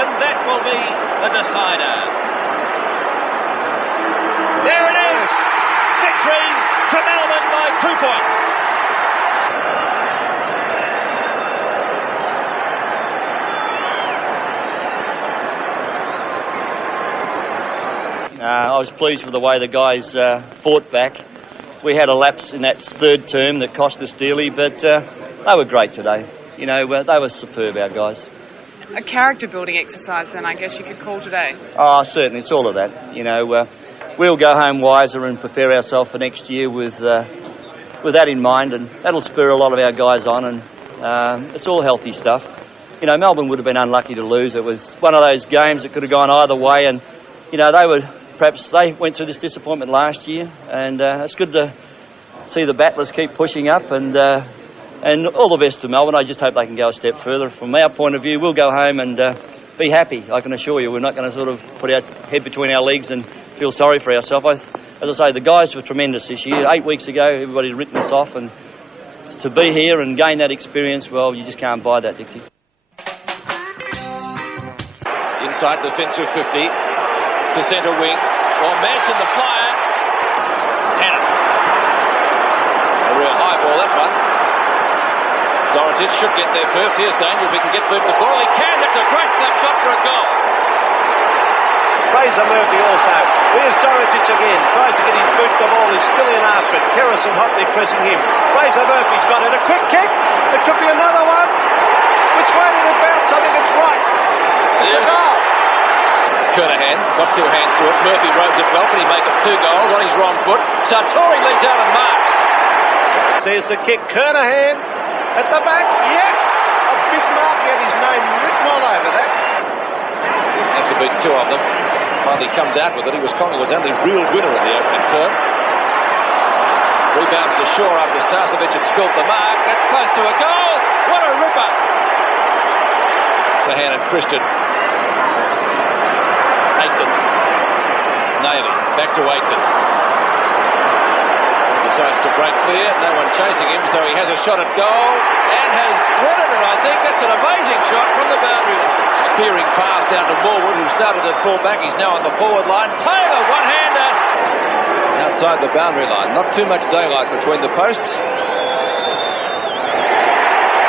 And that will be the decider. There it is. Victory to Melbourne by 2 points. I was pleased with the way the guys fought back. We had a lapse in that third term that cost us dearly, but they were great today. They were superb, our guys. A character-building exercise, then, I guess you could call today. Oh, certainly, it's all of that. We'll go home wiser and prepare ourselves for next year with that in mind, and that'll spur a lot of our guys on, and it's all healthy stuff. Melbourne would have been unlucky to lose. It was one of those games that could have gone either way, and they went through this disappointment last year, and it's good to see the battlers keep pushing up, and all the best to Melbourne. I just hope they can go a step further. From our point of view, we'll go home and be happy. I can assure you, we're not going to sort of put our head between our legs and feel sorry for ourselves. As I say, the guys were tremendous this year. 8 weeks ago, everybody had written us off, and to be here and gain that experience, well, you just can't buy that, Dixie. Inside defensive 50 to centre wing. Well, Manson the flyer. Hannah. A real high ball, that one. Dorotic should get there first. Here's danger if he can get Booth the ball. He can. That's a great snapshot for a goal. Fraser Murphy also. Here's Dorotic again. Tries to get his boot. The ball is still in after it. Kerrison hotly pressing him. Fraser Murphy's got it. A quick kick. It could be another one. Which way did it bounce? I think it's right. It's a goal. Kernahan got two hands to it. Murphy rose it well. Can he make it 2 goals on his wrong foot? Sartori leads out and marks. There's the kick. Kernahan at the back. Yes! A big mark. He had his name written all over that. Has to beat 2 of them. Finally comes out with it. He was Collingwood's only real winner in the opening term. Rebounds to shore after Starcevic had spilt the mark. That's close to a goal. What a ripper. Kernahan and Christian. Aiken. Naily. Back to Aiken. Decides to break clear. No one chasing him, so he has a shot at goal and has threaded it, I think. That's an amazing shot from the boundary line. Spearing pass down to Morwood, who started at full back. He's now on the forward line. Taylor, one-hander. Outside the boundary line. Not too much daylight between the posts.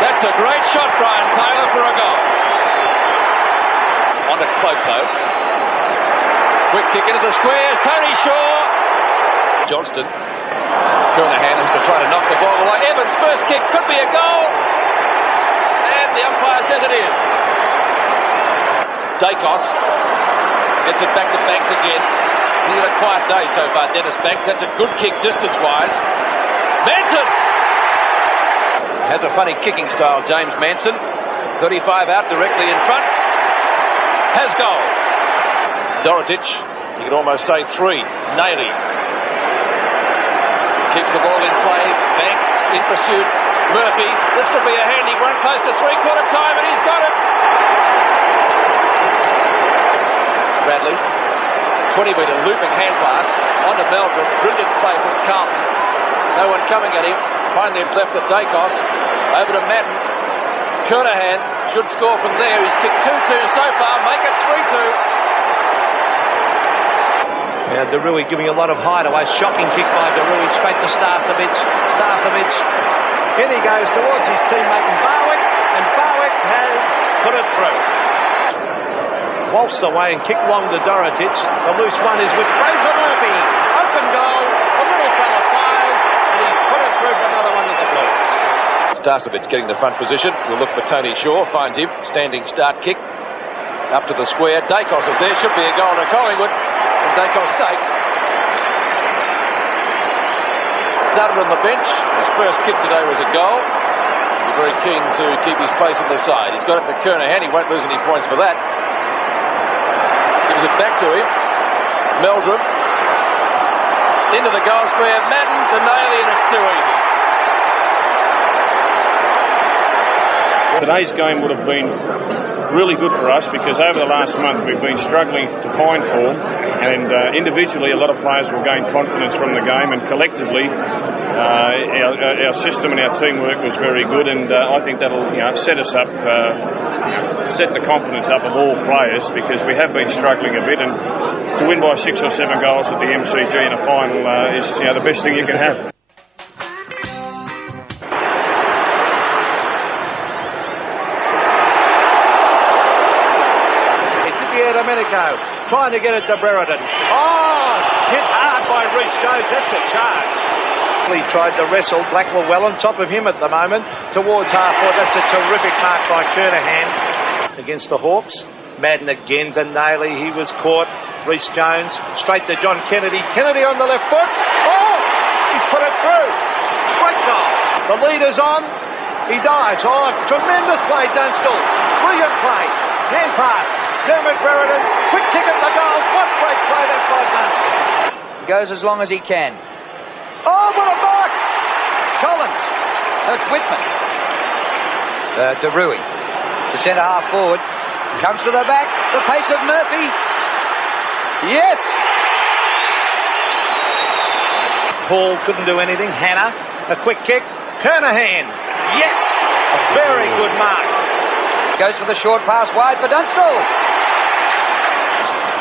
That's a great shot, Brian Taylor, for a goal. On to Cloak, though. Quick kick into the squares. Tony Shaw. Johnston. Kernahan has to try to knock the ball away. Evans' first kick could be a goal. And the umpire says it is. Dacos gets it back to Banks again. He's had a quiet day so far, Dennis Banks. That's a good kick distance-wise. Manson! Has a funny kicking style, James Manson. 35 out directly in front. Has goal. Dorotic, you could almost say 3. Naily. Keeps the ball in play. Banks in pursuit. Murphy. This could be a handy one. Close to three-quarter time, and he's got it. Bradley. 20-metre looping hand pass onto Meldrum. Brilliant play from Carlton. No one coming at him. Finally it's left to Dacos. Over to Madden. Kernahan should score from there. He's kicked 2-2 so far. Make it 3-2. Yeah, Derui giving a lot of height away. Shocking kick by Derui straight to Starcevic. Starcevic. In he goes towards his teammate Barwick, and Barwick has put it through. Waltzed away and kicked long to Dorotic. The loose one is with Fraser Murphy. Open goal. The little fella fires, and he's put it through for another one to the Blues. Starcevic getting the front position. We'll look for Tony Shaw. Finds him. Standing start kick. Up to the square. Dacos is there. Should be a goal to Collingwood. And Dacos stake. Started on the bench. His first kick today was a goal. He's very keen to keep his place on the side. He's got it to Kernahan. He won't lose any points for that. Gives it back to him. Meldrum. Into the goal square. Madden to Naily, and it's too easy. Today's game would have been really good for us because over the last month we've been struggling to find form, and individually a lot of players will gain confidence from the game, and collectively our system and our teamwork was very good, and I think that'll set us up, set the confidence up of all players, because we have been struggling a bit, and to win by 6 or 7 goals at the MCG in a final is the best thing you can have. Domenico trying to get it to Brereton. Oh, hit hard by Rhys Jones. That's a charge. He tried to wrestle. Blackwell well on top of him at the moment. Towards half-court. That's a terrific mark by Kernahan against the Hawks. Madden again to Naily. He was caught. Rhys Jones straight to John Kennedy. Kennedy on the left foot. Oh, he's put it through. Great goal. The leader's on. He dives. Oh, tremendous play, Dunstall. Brilliant play. Hand pass. Dermot Brereton, quick kick at the goals. What great play that by Dunstall. Goes as long as he can. Oh, what a mark! Collins. That's Whitman. Derui. To centre half forward. Comes to the back. The pace of Murphy. Yes! Hall couldn't do anything. Hannah, a quick kick. Kernahan. Yes! A very good mark. Goes for the short pass wide for Dunstall.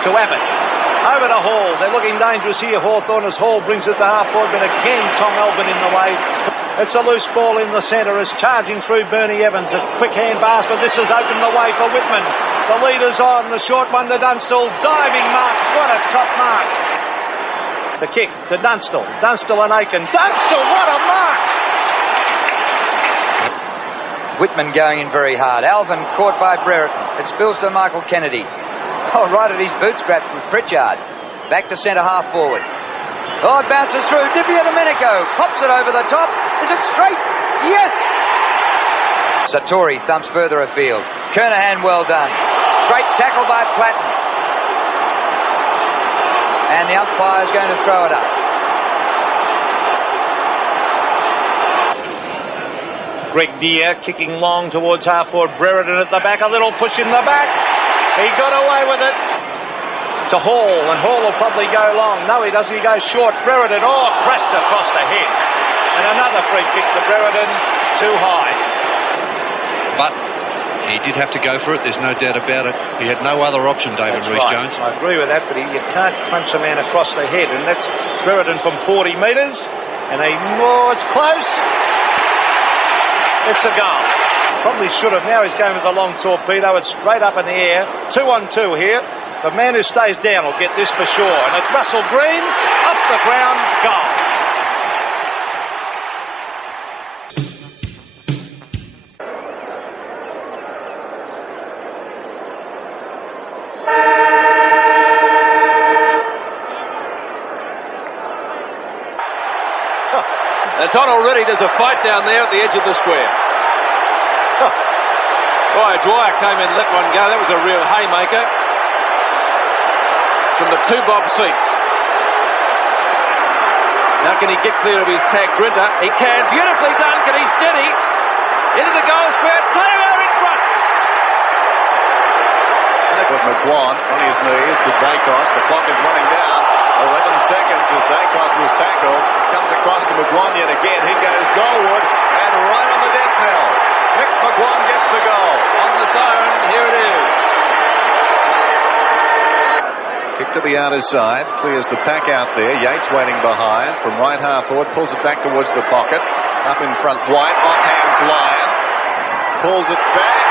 To Abbott. Over to Hall. They're looking dangerous here. Hawthorn as Hall brings it to half forward, but again Tom Elvin in the way. It's a loose ball in the centre as charging through Bernie Evans. A quick hand pass, but this has opened the way for Whitman. The leader's on. The short one to Dunstall. Diving mark. What a top mark. The kick to Dunstall. Dunstall and Aiken. Dunstall, what a mark! Whitman going in very hard. Alvin caught by Brereton. It spills to Michael Kennedy. Oh, right at his boot straps with Pritchard. Back to centre half forward. Oh, it bounces through. Di Domenico pops it over the top. Is it straight? Yes! Satori thumps further afield. Kernahan, well done. Great tackle by Platten. And the umpire's going to throw it up. Greg Deere kicking long towards half forward. Brereton at the back. A little push in the back. He got away with it. To Hall, and Hall will probably go long. No, he doesn't. He goes short. Brereton, crashed across the head. And another free kick to Brereton, too high. But he did have to go for it, there's no doubt about it. He had no other option, David Rees-Jones. I agree with that, but you can't punch a man across the head, and that's Brereton from 40 metres. And it's close. It's a goal. Probably should have. Now he's going with the long torpedo. It's straight up in the air. 2-on-2 here. The man who stays down will get this for sure. And it's Russell Green. Up the ground. Goal. It's on already. There's a fight down there at the edge of the square. Boy, Dwyer came in and let one go. That was a real haymaker from the two bob seats. Now can he get clear of his tag Grinter? He can. Beautifully done. Can he steady? Into the goal square. Taylor in front. With McGuan on his knees to Dacos. The clock is running down. 11 seconds as Dacos was tackled. Comes across to McGuan yet again. He goes goalward and right on the death knell. Mick McGuan gets the goal. On the siren, here it is. Kick to the outer side. Clears the pack out there. Yates waiting behind. From right half forward. Pulls it back towards the pocket. Up in front, White. Offhands Lyon. Pulls it back.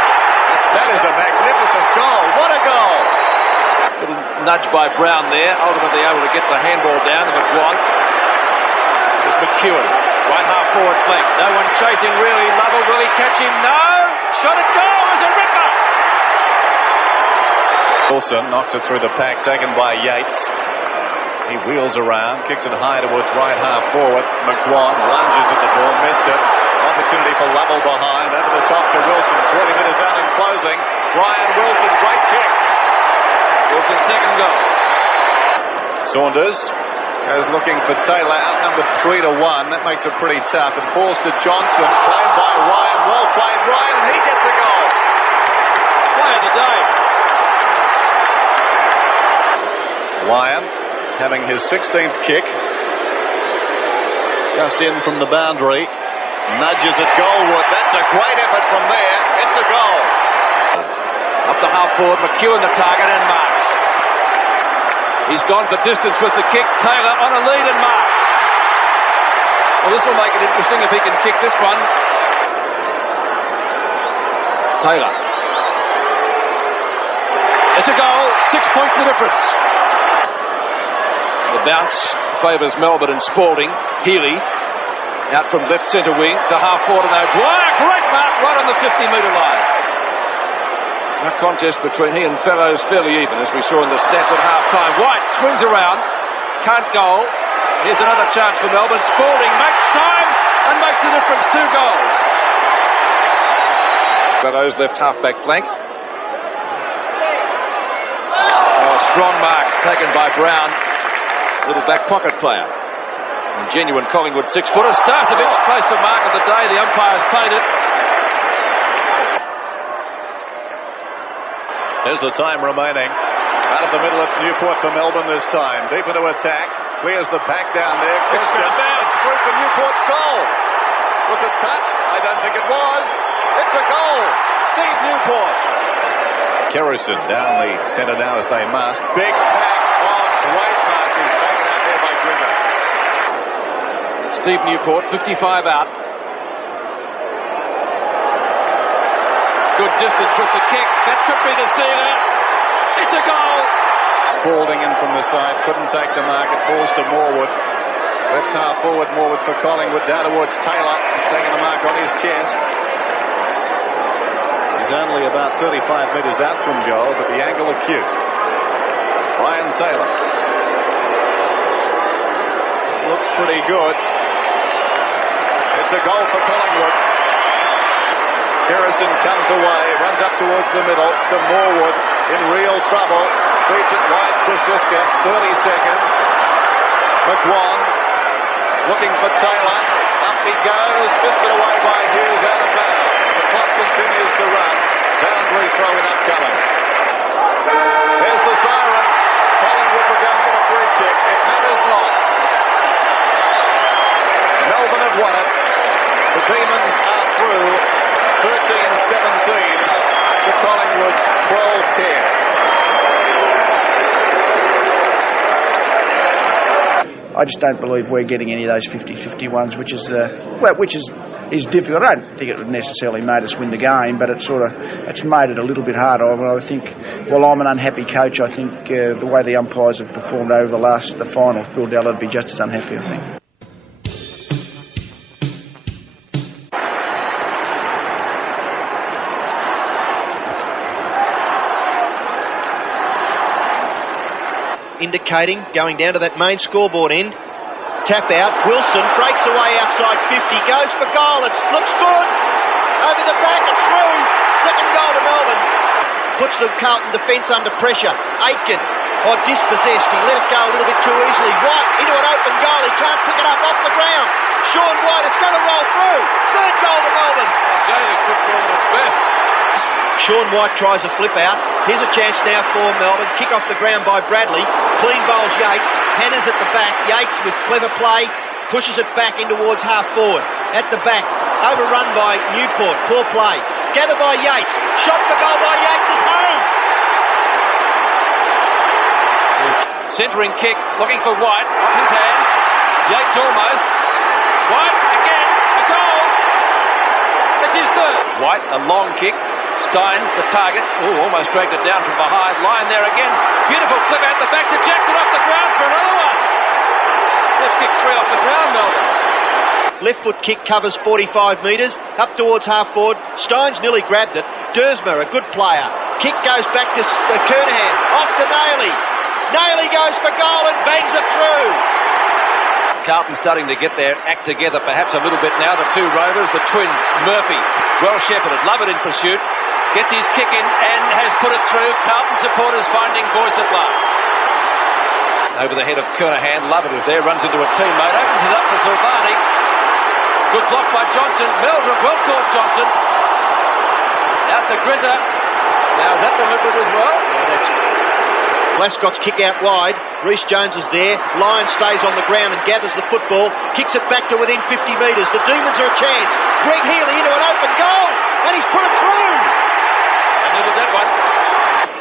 That is a magnificent goal. What a goal! Little nudge by Brown there. Ultimately able to get the handball down to McGuan. This is McEwen. Right half forward flank. No one chasing really. Lovell, will he catch him? No! Shot at goal as a ripper! Wilson knocks it through the pack, taken by Yates. He wheels around, kicks it high towards right half forward. McGuan lunges at the ball, missed it. Opportunity for Lovell behind, over the top to Wilson. 40 minutes out in closing. Brian Wilson, great kick. Wilson's second goal. Saunders goes looking for Taylor, outnumbered 3-1. That makes it pretty tough. It falls to Johnson, played by Ryan. Well played, Ryan, and he gets a goal. Play of the day. Lyon having his 16th kick. Just in from the boundary. Nudges at goalward. That's a great effort from there. It's a goal. Up the half forward, McEwen the target and marks. He's gone for distance with the kick. Taylor on a lead and marks. Well, this will make it interesting if he can kick this one. Taylor. It's a goal. 6 points the difference. The bounce favours Melbourne and Spalding. Healy out from left centre wing to half forward and O'Dwyer. Great mark right on the 50-metre line. That contest between he and Fellows fairly even, as we saw in the stats at half-time. White swings around. Can't goal. Here's another chance for Melbourne. Spalding makes time and makes the difference. 2 goals. Fellows left half-back flank. Oh, strong mark taken by Brown. Little back pocket player. And genuine Collingwood 6-footer. Starcevic close to mark of the day. The umpire's paid it. Here's the time remaining. Out of the middle, it's Newport for Melbourne this time. Deep into attack. Clears the pack down there. Christian. It's through for Newport's goal. Was it touched? I don't think it was. It's a goal. Steve Newport. Kerrison down the centre now as they must. Big pack. Oh, great mark. He's taken out there by Grinter. Steve Newport, 55 out. Good distance with the kick. That could be the sealer. It's a goal. Spalding in from the side. Couldn't take the mark. It falls to Morwood. Left half forward, Morwood for Collingwood. Down towards Taylor. He's taken the mark on his chest. He's only about 35 metres out from goal, but the angle acute. Ryan Taylor. Looks pretty good. It's a goal for Collingwood. Kerrison comes away, runs up towards the middle to Morwood in real trouble. Feeds it wide for Siska. 30 seconds. McWan looking for Taylor. Up he goes. Fisted away by Hughes out of bounds. The clock continues to run. Boundary throw in upcoming. There's the siren. Collingwood will go and get a free kick. It matters not. Melbourne have won it. The Demons are through 13-17 to Collingwood's 12-10. I just don't believe we're getting any of those 50-50 ones, which is difficult. I don't think it would necessarily made us win the game, but it's made it a little bit harder. I think, while I'm an unhappy coach, I think the way the umpires have performed over the final, Bill Dell would be just as unhappy, I think. Indicating going down to that main scoreboard end. Tap out. Wilson breaks away outside 50. Goes for goal. It looks good. Over the back. It's through. Second goal to Melbourne. Puts the Carlton defence under pressure. Aitken. Dispossessed. He let it go a little bit too easily. White into an open goal. He can't pick it up off the ground. Sean White. It's going to roll through. Third goal to Melbourne. Daly put forward its best. Sean White tries a flip out. Here's a chance now for Melbourne. Kick off the ground by Bradley. Clean bowls Yates. Hannah's at the back. Yates with clever play. Pushes it back in towards half forward. At the back. Overrun by Newport. Poor play. Gathered by Yates. Shot for goal by Yates is home. Centering kick. Looking for White. Off his hands. Yates almost. White again. A goal. It's his third. White, a long kick. Steins, the target. Almost dragged it down from behind. Line there again. Beautiful clip out the back to Jackson off the ground for another one. They've kicked three off the ground, Melbourne. Left foot kick covers 45 metres. Up towards half forward. Steins nearly grabbed it. Dersmer, a good player. Kick goes back to Kernahan. Off to Nailey. Nailey goes for goal and bangs it through. Carlton starting to get their act together perhaps a little bit now. The two Rovers, the twins. Murphy, well shepherded. Lovett in pursuit. Gets his kick in and has put it through. Carlton supporters finding voice at last. Over the head of Kernahan. Lovett is there. Runs into a teammate. Opens it up for Silvani. Good block by Johnson. Meldrum, well caught Johnson. Out to Grinter. Now is that deliberate as well? Yeah, that's Glascott's kick out wide. Reece Jones is there. Lyon stays on the ground and gathers the football. Kicks it back to within 50 metres. The Demons are a chance. Greg Healy into an open goal. And he's put it through. Needed that one.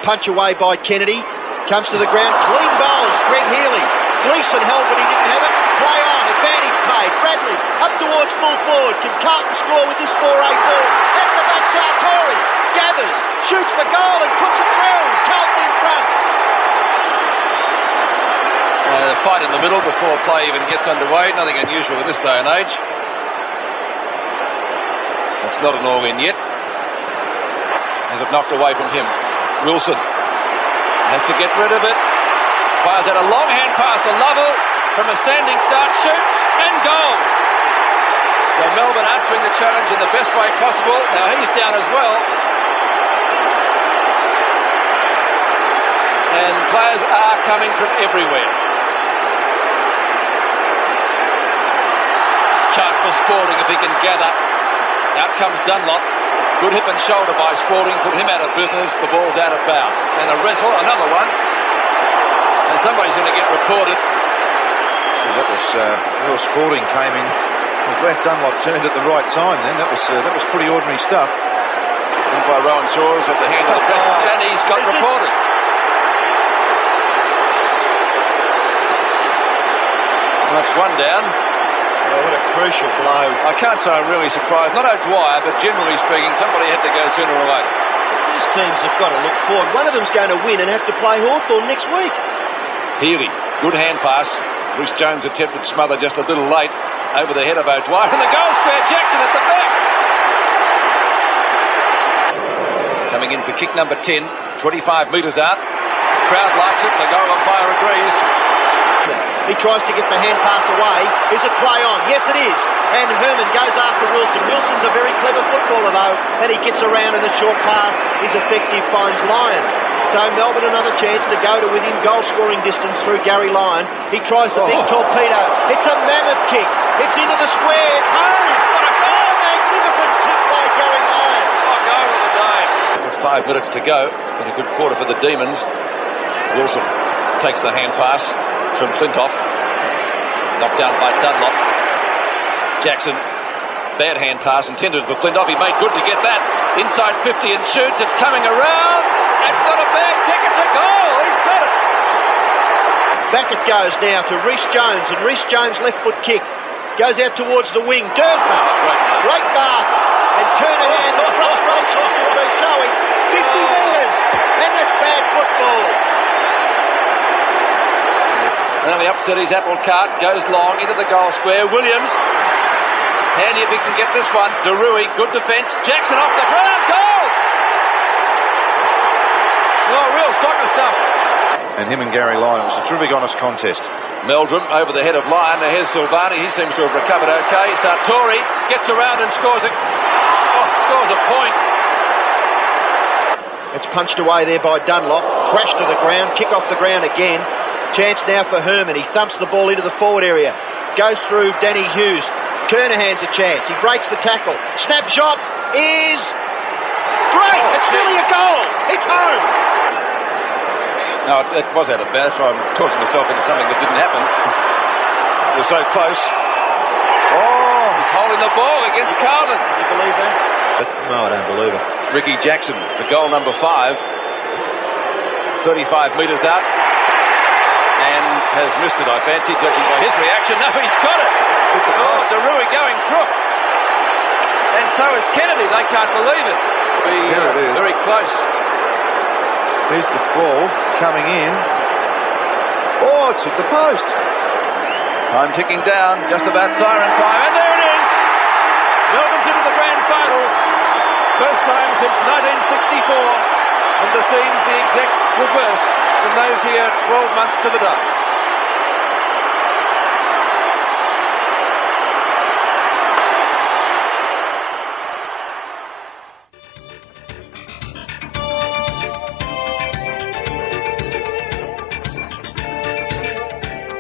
Punch away by Kennedy. Comes to the ground. Clean bowls. Greg Healy. Gleeson held but he didn't have it. Play on. Advantage paid. Bradley up towards full forward. Can Carlton score with this 4-8 ball? At the backside. Corey gathers. Shoots the goal and puts it through. Carlton in front. The fight in the middle before play even gets underway. Nothing unusual in this day and age. That's not an all-in yet. Has it knocked away from him? Wilson has to get rid of it. Fires out a long hand pass to Lovell. From a standing start, shoots and goal. So Melbourne answering the challenge in the best way possible. Now he's down as well. And players are coming from everywhere. Chance for Spalding if he can gather. Out comes Dunlop. Good hip and shoulder by Spalding. Put him out of business. The ball's out of bounds. And a wrestle, another one. And somebody's going to get reported. That was Will Spalding came in Well, glad Dunlop turned at the right time then. That was pretty ordinary stuff. And by Rowan Shores at the hand of the best, and he's got reported. Well, that's one down. Oh, what a crucial blow. I can't say I'm really surprised. Not O'Dwyer, but generally speaking, somebody had to go sooner or later. These teams have got to look forward. One of them's going to win and have to play Hawthorn next week. Healy, good hand pass. Rhys Jones attempted smother just a little late over the head of O'Dwyer. And the goal square, Jackson at the back. Coming in for kick number 10, 25 metres out. Crowd likes it, the goal umpire agrees. He tries to get the hand pass away. Is it play on? Yes, it is. And Herman goes after Wilson. Wilson's a very clever footballer, though, and he gets around, and the short pass is effective, finds Lyon. So Melbourne another chance to go to within goal-scoring distance through Gary Lyon. He tries the big torpedo. It's a mammoth kick. It's into the square. It's home. What a goal! Magnificent kick by Gary Lyon. Oh, goal of the day. 5 minutes to go. And a good quarter for the Demons. Wilson takes the hand pass from Flintoff. Knocked down by Dunlop. Jackson, bad hand pass intended for Flintoff. He made good to get that. Inside 50 and shoots. It's coming around. It's not a bad kick. It's a goal. He's got it. Back it goes now to Rhys Jones, and Rhys Jones' left foot kick goes out towards the wing. Dursman, great mark, and Kernahan, the frustration will be showing. 50 metres, and that's bad football. Now he upset his apple cart, goes long into the goal square. Williams, handy if he can get this one. Derui, good defence. Jackson off the ground, goal! Oh, real soccer stuff. And him and Gary Lyon, it was a terrific honest contest. Meldrum over the head of Lyon. Now here's Silvani, he seems to have recovered okay. Sartori gets around and scores scores a point. It's punched away there by Dunlop. Crash to the ground, kick off the ground again. Chance now for Herman. He thumps the ball into the forward area. Goes through Danny Hughes. Kernahan's a chance. He breaks the tackle. Snap shot is great. It's really a goal. It's home. No, it was out of bounds. I'm talking myself into something that didn't happen. It was so close. Oh, he's holding the ball against Carlton. Can you believe that? But, no, I don't believe it. Ricky Jackson for goal number 5. 35 metres out. And has missed it, I fancy, judging by his reaction. No, he's got it. Oh, Derui going crook. And so is Kennedy. They can't believe it. Here it is. Very close. There's the ball coming in. Oh, it's hit the post. Time ticking down, just about siren time. And there it is. Melbourne's into the grand final. First time since 1964. And the scene's the exact reverse from those here 12 months to the day.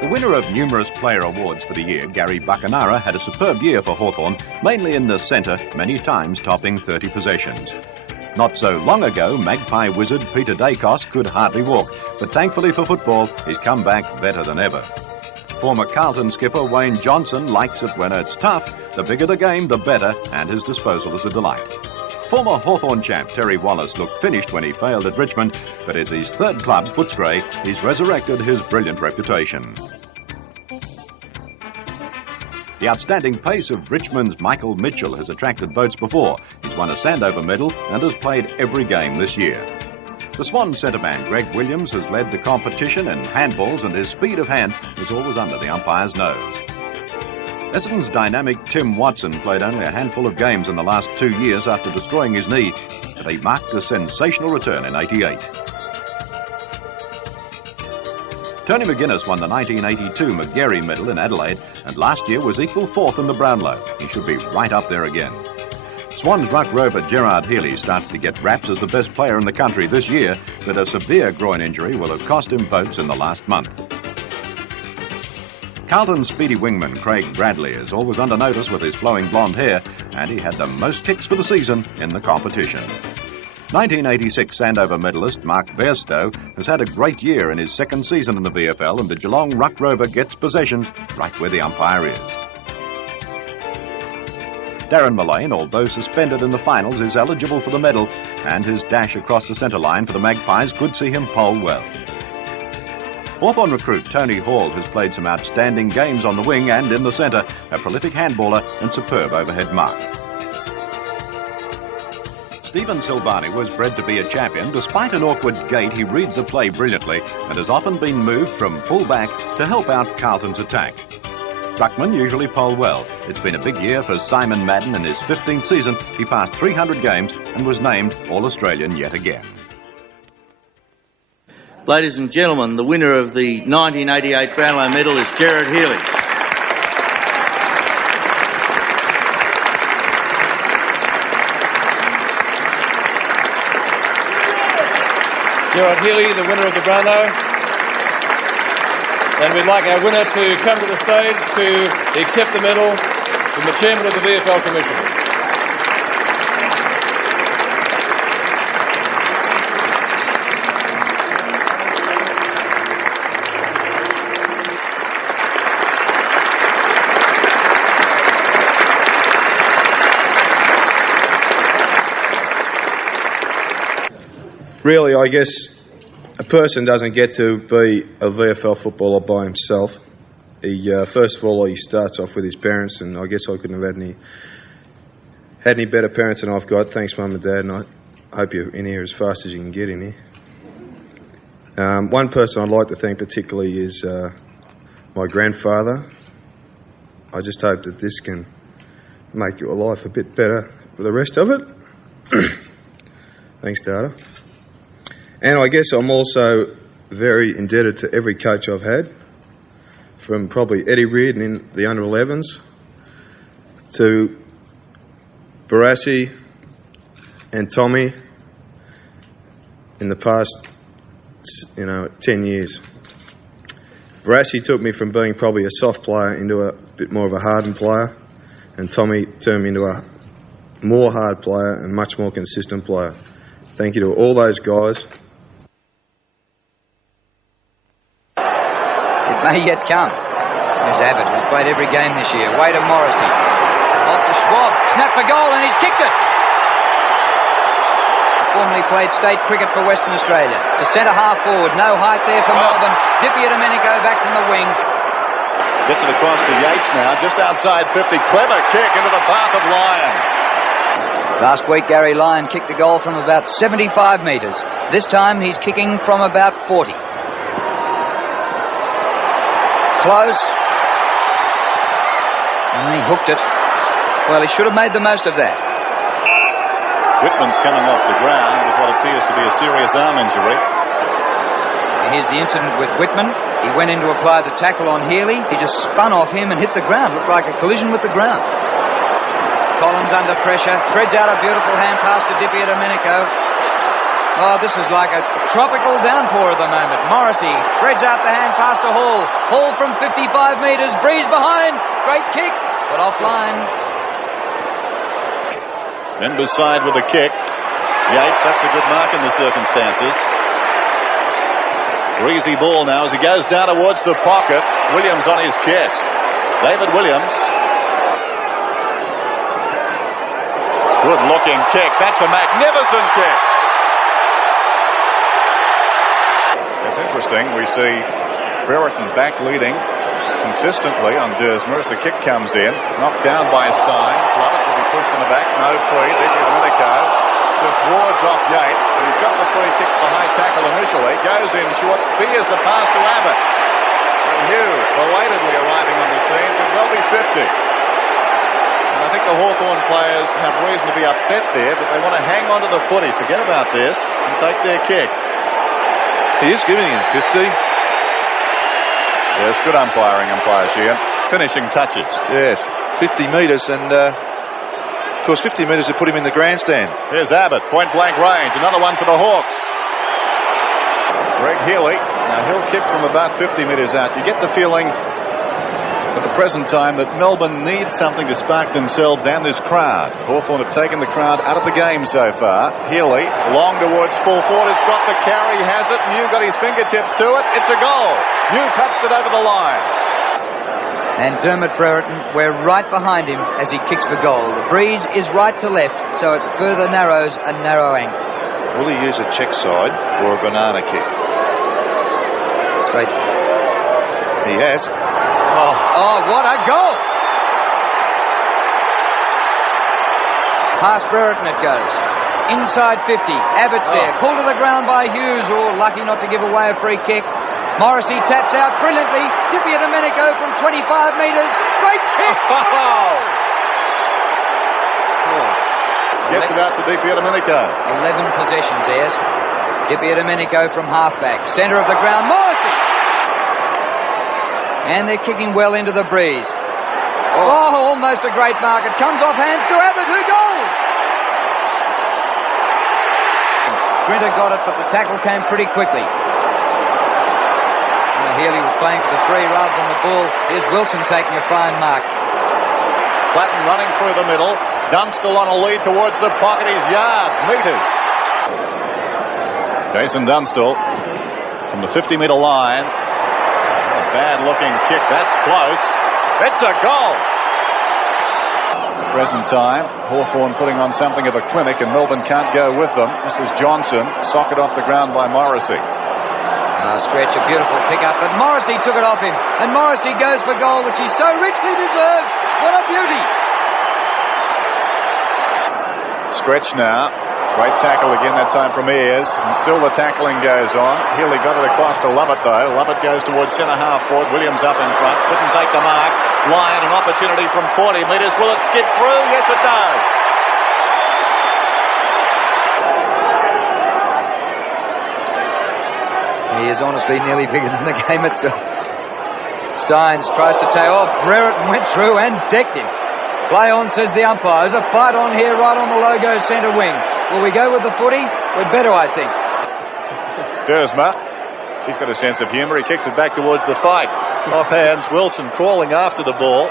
The winner of numerous player awards for the year, Gary Buckenara, had a superb year for Hawthorn, mainly in the centre, many times topping 30 possessions. Not so long ago, Magpie wizard Peter Dacos could hardly walk, but thankfully for football, he's come back better than ever. Former Carlton skipper Wayne Johnson likes it when it's tough. The bigger the game, the better, and his disposal is a delight. Former Hawthorn champ Terry Wallace looked finished when he failed at Richmond, but at his third club, Footscray, he's resurrected his brilliant reputation. The outstanding pace of Richmond's Michael Mitchell has attracted votes before. He's won a Sandover medal and has played every game this year. The Swan centre-man Greg Williams has led the competition in handballs, and his speed of hand was always under the umpire's nose. Essendon's dynamic Tim Watson played only a handful of games in the last 2 years after destroying his knee, but he marked a sensational return in '88. Tony McGuinness won the 1982 McGarry Medal in Adelaide, and last year was equal fourth in the Brownlow. He should be right up there again. Swans ruck rover Gerard Healy started to get raps as the best player in the country this year, but a severe groin injury will have cost him votes in the last month. Carlton's speedy wingman Craig Bradley is always under notice with his flowing blonde hair, and he had the most kicks for the season in the competition. 1986 Sandover medalist Mark Bairstow has had a great year in his second season in the VFL, and the Geelong ruck rover gets possessions right where the umpire is. Darren Mullane, although suspended in the finals, is eligible for the medal, and his dash across the centre line for the Magpies could see him poll well. Hawthorn recruit Tony Hall has played some outstanding games on the wing and in the centre, a prolific handballer and superb overhead mark. Stephen Silvani was bred to be a champion. Despite an awkward gait, he reads the play brilliantly and has often been moved from full back to help out Carlton's attack. Ruckman usually poll well. It's been a big year for Simon Madden. In his 15th season, he passed 300 games and was named All-Australian yet again. Ladies and gentlemen, the winner of the 1988 Brownlow medal is Gerard Healy. Gerard Healy, the winner of the Brownlow. And we'd like our winner to come to the stage to accept the medal from the Chairman of the VFL Commission. Really, I guess a person doesn't get to be a VFL footballer by himself. First of all, he starts off with his parents, and I guess I couldn't have had any better parents than I've got. Thanks, Mum and Dad, and I hope you're in here as fast as you can get in here. One person I'd like to thank particularly is my grandfather. I just hope that this can make your life a bit better for the rest of it. Thanks, Dada. And I guess I'm also very indebted to every coach I've had, from probably Eddie Reardon in the under-11s to Barassi and Tommy in the past, 10 years. Barassi took me from being probably a soft player into a bit more of a hardened player, and Tommy turned me into a more hard player and much more consistent player. Thank you to all those guys. May yet come. There's Abbott, who's played every game this year. Way to Morrissey. Off to Schwab. Snap for goal, and he's kicked it. Formerly played state cricket for Western Australia. To centre half forward. No height there for Melbourne. Dippy Domenico back from the wing. Gets it across to Yates now, just outside 50. Clever kick into the path of Lyon. Last week, Gary Lyon kicked a goal from about 75 metres. This time, he's kicking from about 40. Close. And he hooked it. Well, he should have made the most of that. Whitman's coming off the ground with what appears to be a serious arm injury. Here's the incident with Whitman. He went in to apply the tackle on Healy. He just spun off him and hit the ground. Looked like a collision with the ground. Collins under pressure. Threads out a beautiful hand pass to Dippy Domenico. Oh, this is like a tropical downpour at the moment. Morrissey threads out the hand pass to Hall. Hall from 55 metres. Breeze behind. Great kick, but offline. Then beside with a kick. Yates, that's a good mark in the circumstances. Breezy ball now as he goes down towards the pocket. Williams on his chest. David Williams. Good looking kick. That's a magnificent kick. It's interesting. We see Brereton back leading consistently on Dersmer as the kick comes in. Knocked down by Stein. Lovett as he pushed in the back. No free. Dippy Domenico. Just ward off Yates. But he's got the free kick for the high tackle initially. Goes in short. Spears the pass to Abbott. And Hugh, belatedly arriving on the scene, could well be 50. And I think the Hawthorn players have reason to be upset there, but they want to hang on to the footy, forget about this, and take their kick. He is giving him 50. Yes, good umpiring, umpire Sheehan. Finishing touches. Yes, 50 metres, and of course 50 metres to put him in the grandstand. Here's Abbott, point blank range. Another one for the Hawks. Greg Healy. Now he'll kick from about 50 metres out. You get the feeling at the present time that Melbourne needs something to spark themselves and this crowd. Hawthorn have taken the crowd out of the game so far. Healy, long towards full forward, has got the carry, has it. New got his fingertips to it. It's a goal. New touched it over the line. And Dermot Brereton, we're right behind him as he kicks for goal. The breeze is right to left, so it further narrows a narrow angle. Will he use a check side or a banana kick? Straight. He has. Oh, what a goal! Past Brereton it goes. Inside 50. Abbott's there. Pulled to the ground by Hughes. Oh, lucky not to give away a free kick. Morrissey taps out brilliantly. Di Domenico from 25 metres. Great kick! Gets it out to Di Domenico. 11 possessions, Ayres. Di Domenico from halfback. Centre of the ground. Morrissey! And they're kicking well into the breeze. Oh, almost a great mark. It comes off hands to Abbott, who goes! Grinter got it, but the tackle came pretty quickly. Healy was playing for the free rather than the ball. Here's Wilson taking a fine mark. Platten running through the middle. Dunstall on a lead towards the pocket. He's yards, metres. Jason Dunstall from the 50-metre line. A bad-looking kick. That's close. It's a goal. Present time, Hawthorn putting on something of a clinic, and Melbourne can't go with them. This is Johnson, socket off the ground by Morrissey. Stretch, a beautiful pick-up, but Morrissey took it off him. And Morrissey goes for goal, which he so richly deserves. What a beauty. Stretch now. Great tackle again, that time from Ayres. And still the tackling goes on. Healy got it across to Lovett, though. Lovett goes towards centre-half forward. Williams up in front. Couldn't take the mark. Lyon, an opportunity from 40 metres. Will it skid through? Yes, it does. He is honestly nearly bigger than the game itself. Steins tries to take off. Brereton went through and decked him. Play on, says the umpire. There's a fight on here right on the logo centre wing. Will we go with the footy? We'd better, I think. Dersma, he's got a sense of humour. He kicks it back towards the fight. Off hands, Wilson crawling after the ball.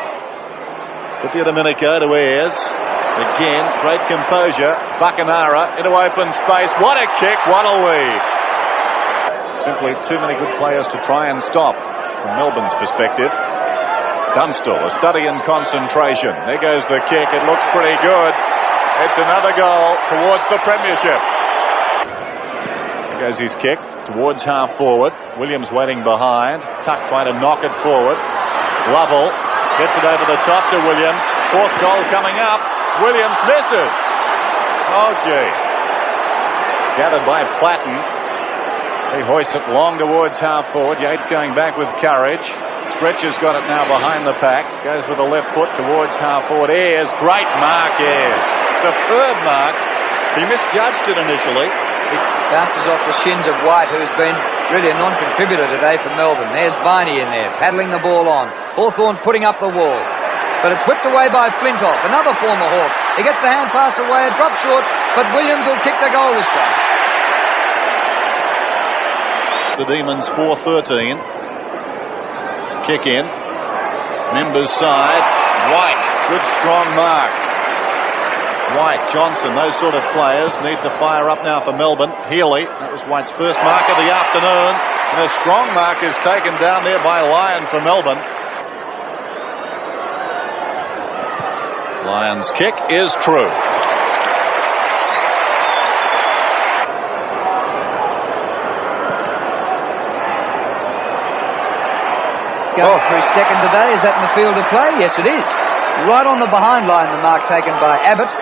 Di Domenico to Ayres. Again, great composure. Buckenara into open space. What a kick, what a lead. Simply too many good players to try and stop from Melbourne's perspective. Dunstall, a study in concentration. There goes the kick. It looks pretty good. It's another goal towards the premiership. There goes his kick towards half forward. Williams waiting behind. Tuck trying to knock it forward. Lovell gets it over the top to Williams. Fourth goal coming up. Williams misses. Oh, gee. Gathered by Platten. He hoists it long towards half forward. Yates going back with courage. Stretch has got it now behind the pack. Goes with the left foot towards half forward. Ayres, great mark, Ayres. Superb mark. He misjudged it initially. It bounces off the shins of White, who's been really a non-contributor today for Melbourne. There's Viney in there, paddling the ball on. Hawthorn putting up the wall. But it's whipped away by Flintoff, another former Hawk. He gets the hand pass away, it drops short, but Williams will kick the goal this time. The Demons 4-13. Kick in. Members side. White. Good strong mark. White, Johnson, those sort of players need to fire up now for Melbourne. Healy, that was White's first mark of the afternoon. And a strong mark is taken down there by Lyon for Melbourne. Lyon's kick is true. Going for his second today. Is that in the field of play? Yes, it is. Right on the behind line, the mark taken by Abbott.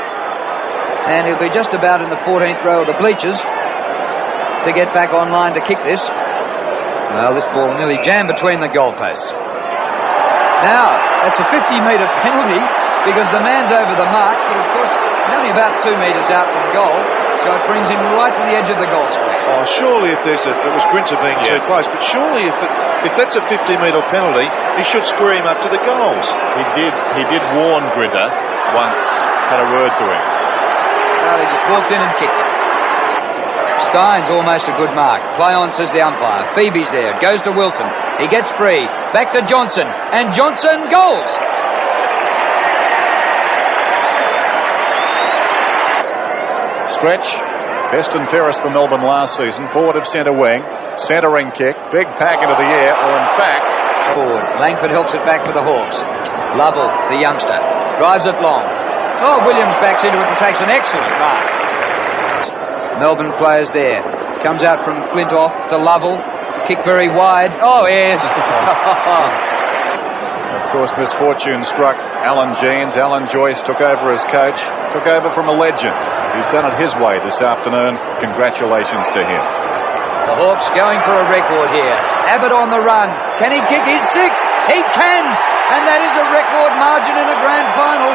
And he'll be just about in the 14th row of the bleachers to get back on line to kick this. Well, this ball nearly jammed between the goalposts. Now, that's a 50-metre penalty because the man's over the mark, but of course, he's only about 2 metres out from goal, so it brings him right to the edge of the goal square. Oh, surely if there's it was Grinter being too close, but surely if that's a 50-metre penalty, he should square him up to the goals. He did warn Grinter once, had a word to him. Well, he just walked in and kicked it. Stein's almost a good mark. Play on, says the umpire. Phoebe's there. Goes to Wilson. He gets free. Back to Johnson. And Johnson goes. Stretch. Best and fairest for Melbourne last season. Forward of centre wing. Centering kick. Big pack into the air. Or in fact, Forward. Langford helps it back for the Hawks. Lovell, the youngster, drives it long. Oh, Williams backs into it and takes an excellent mark. Melbourne players there. Comes out from Flintoff to Lovell. Kick very wide. Oh, yes. Of course, misfortune struck Alan Jeans. Alan Joyce took over as coach, took over from a legend who's done it his way this afternoon. Congratulations to him. The Hawks going for a record here. Abbott on the run. Can he kick his sixth? He can! And that is a record margin in a grand final.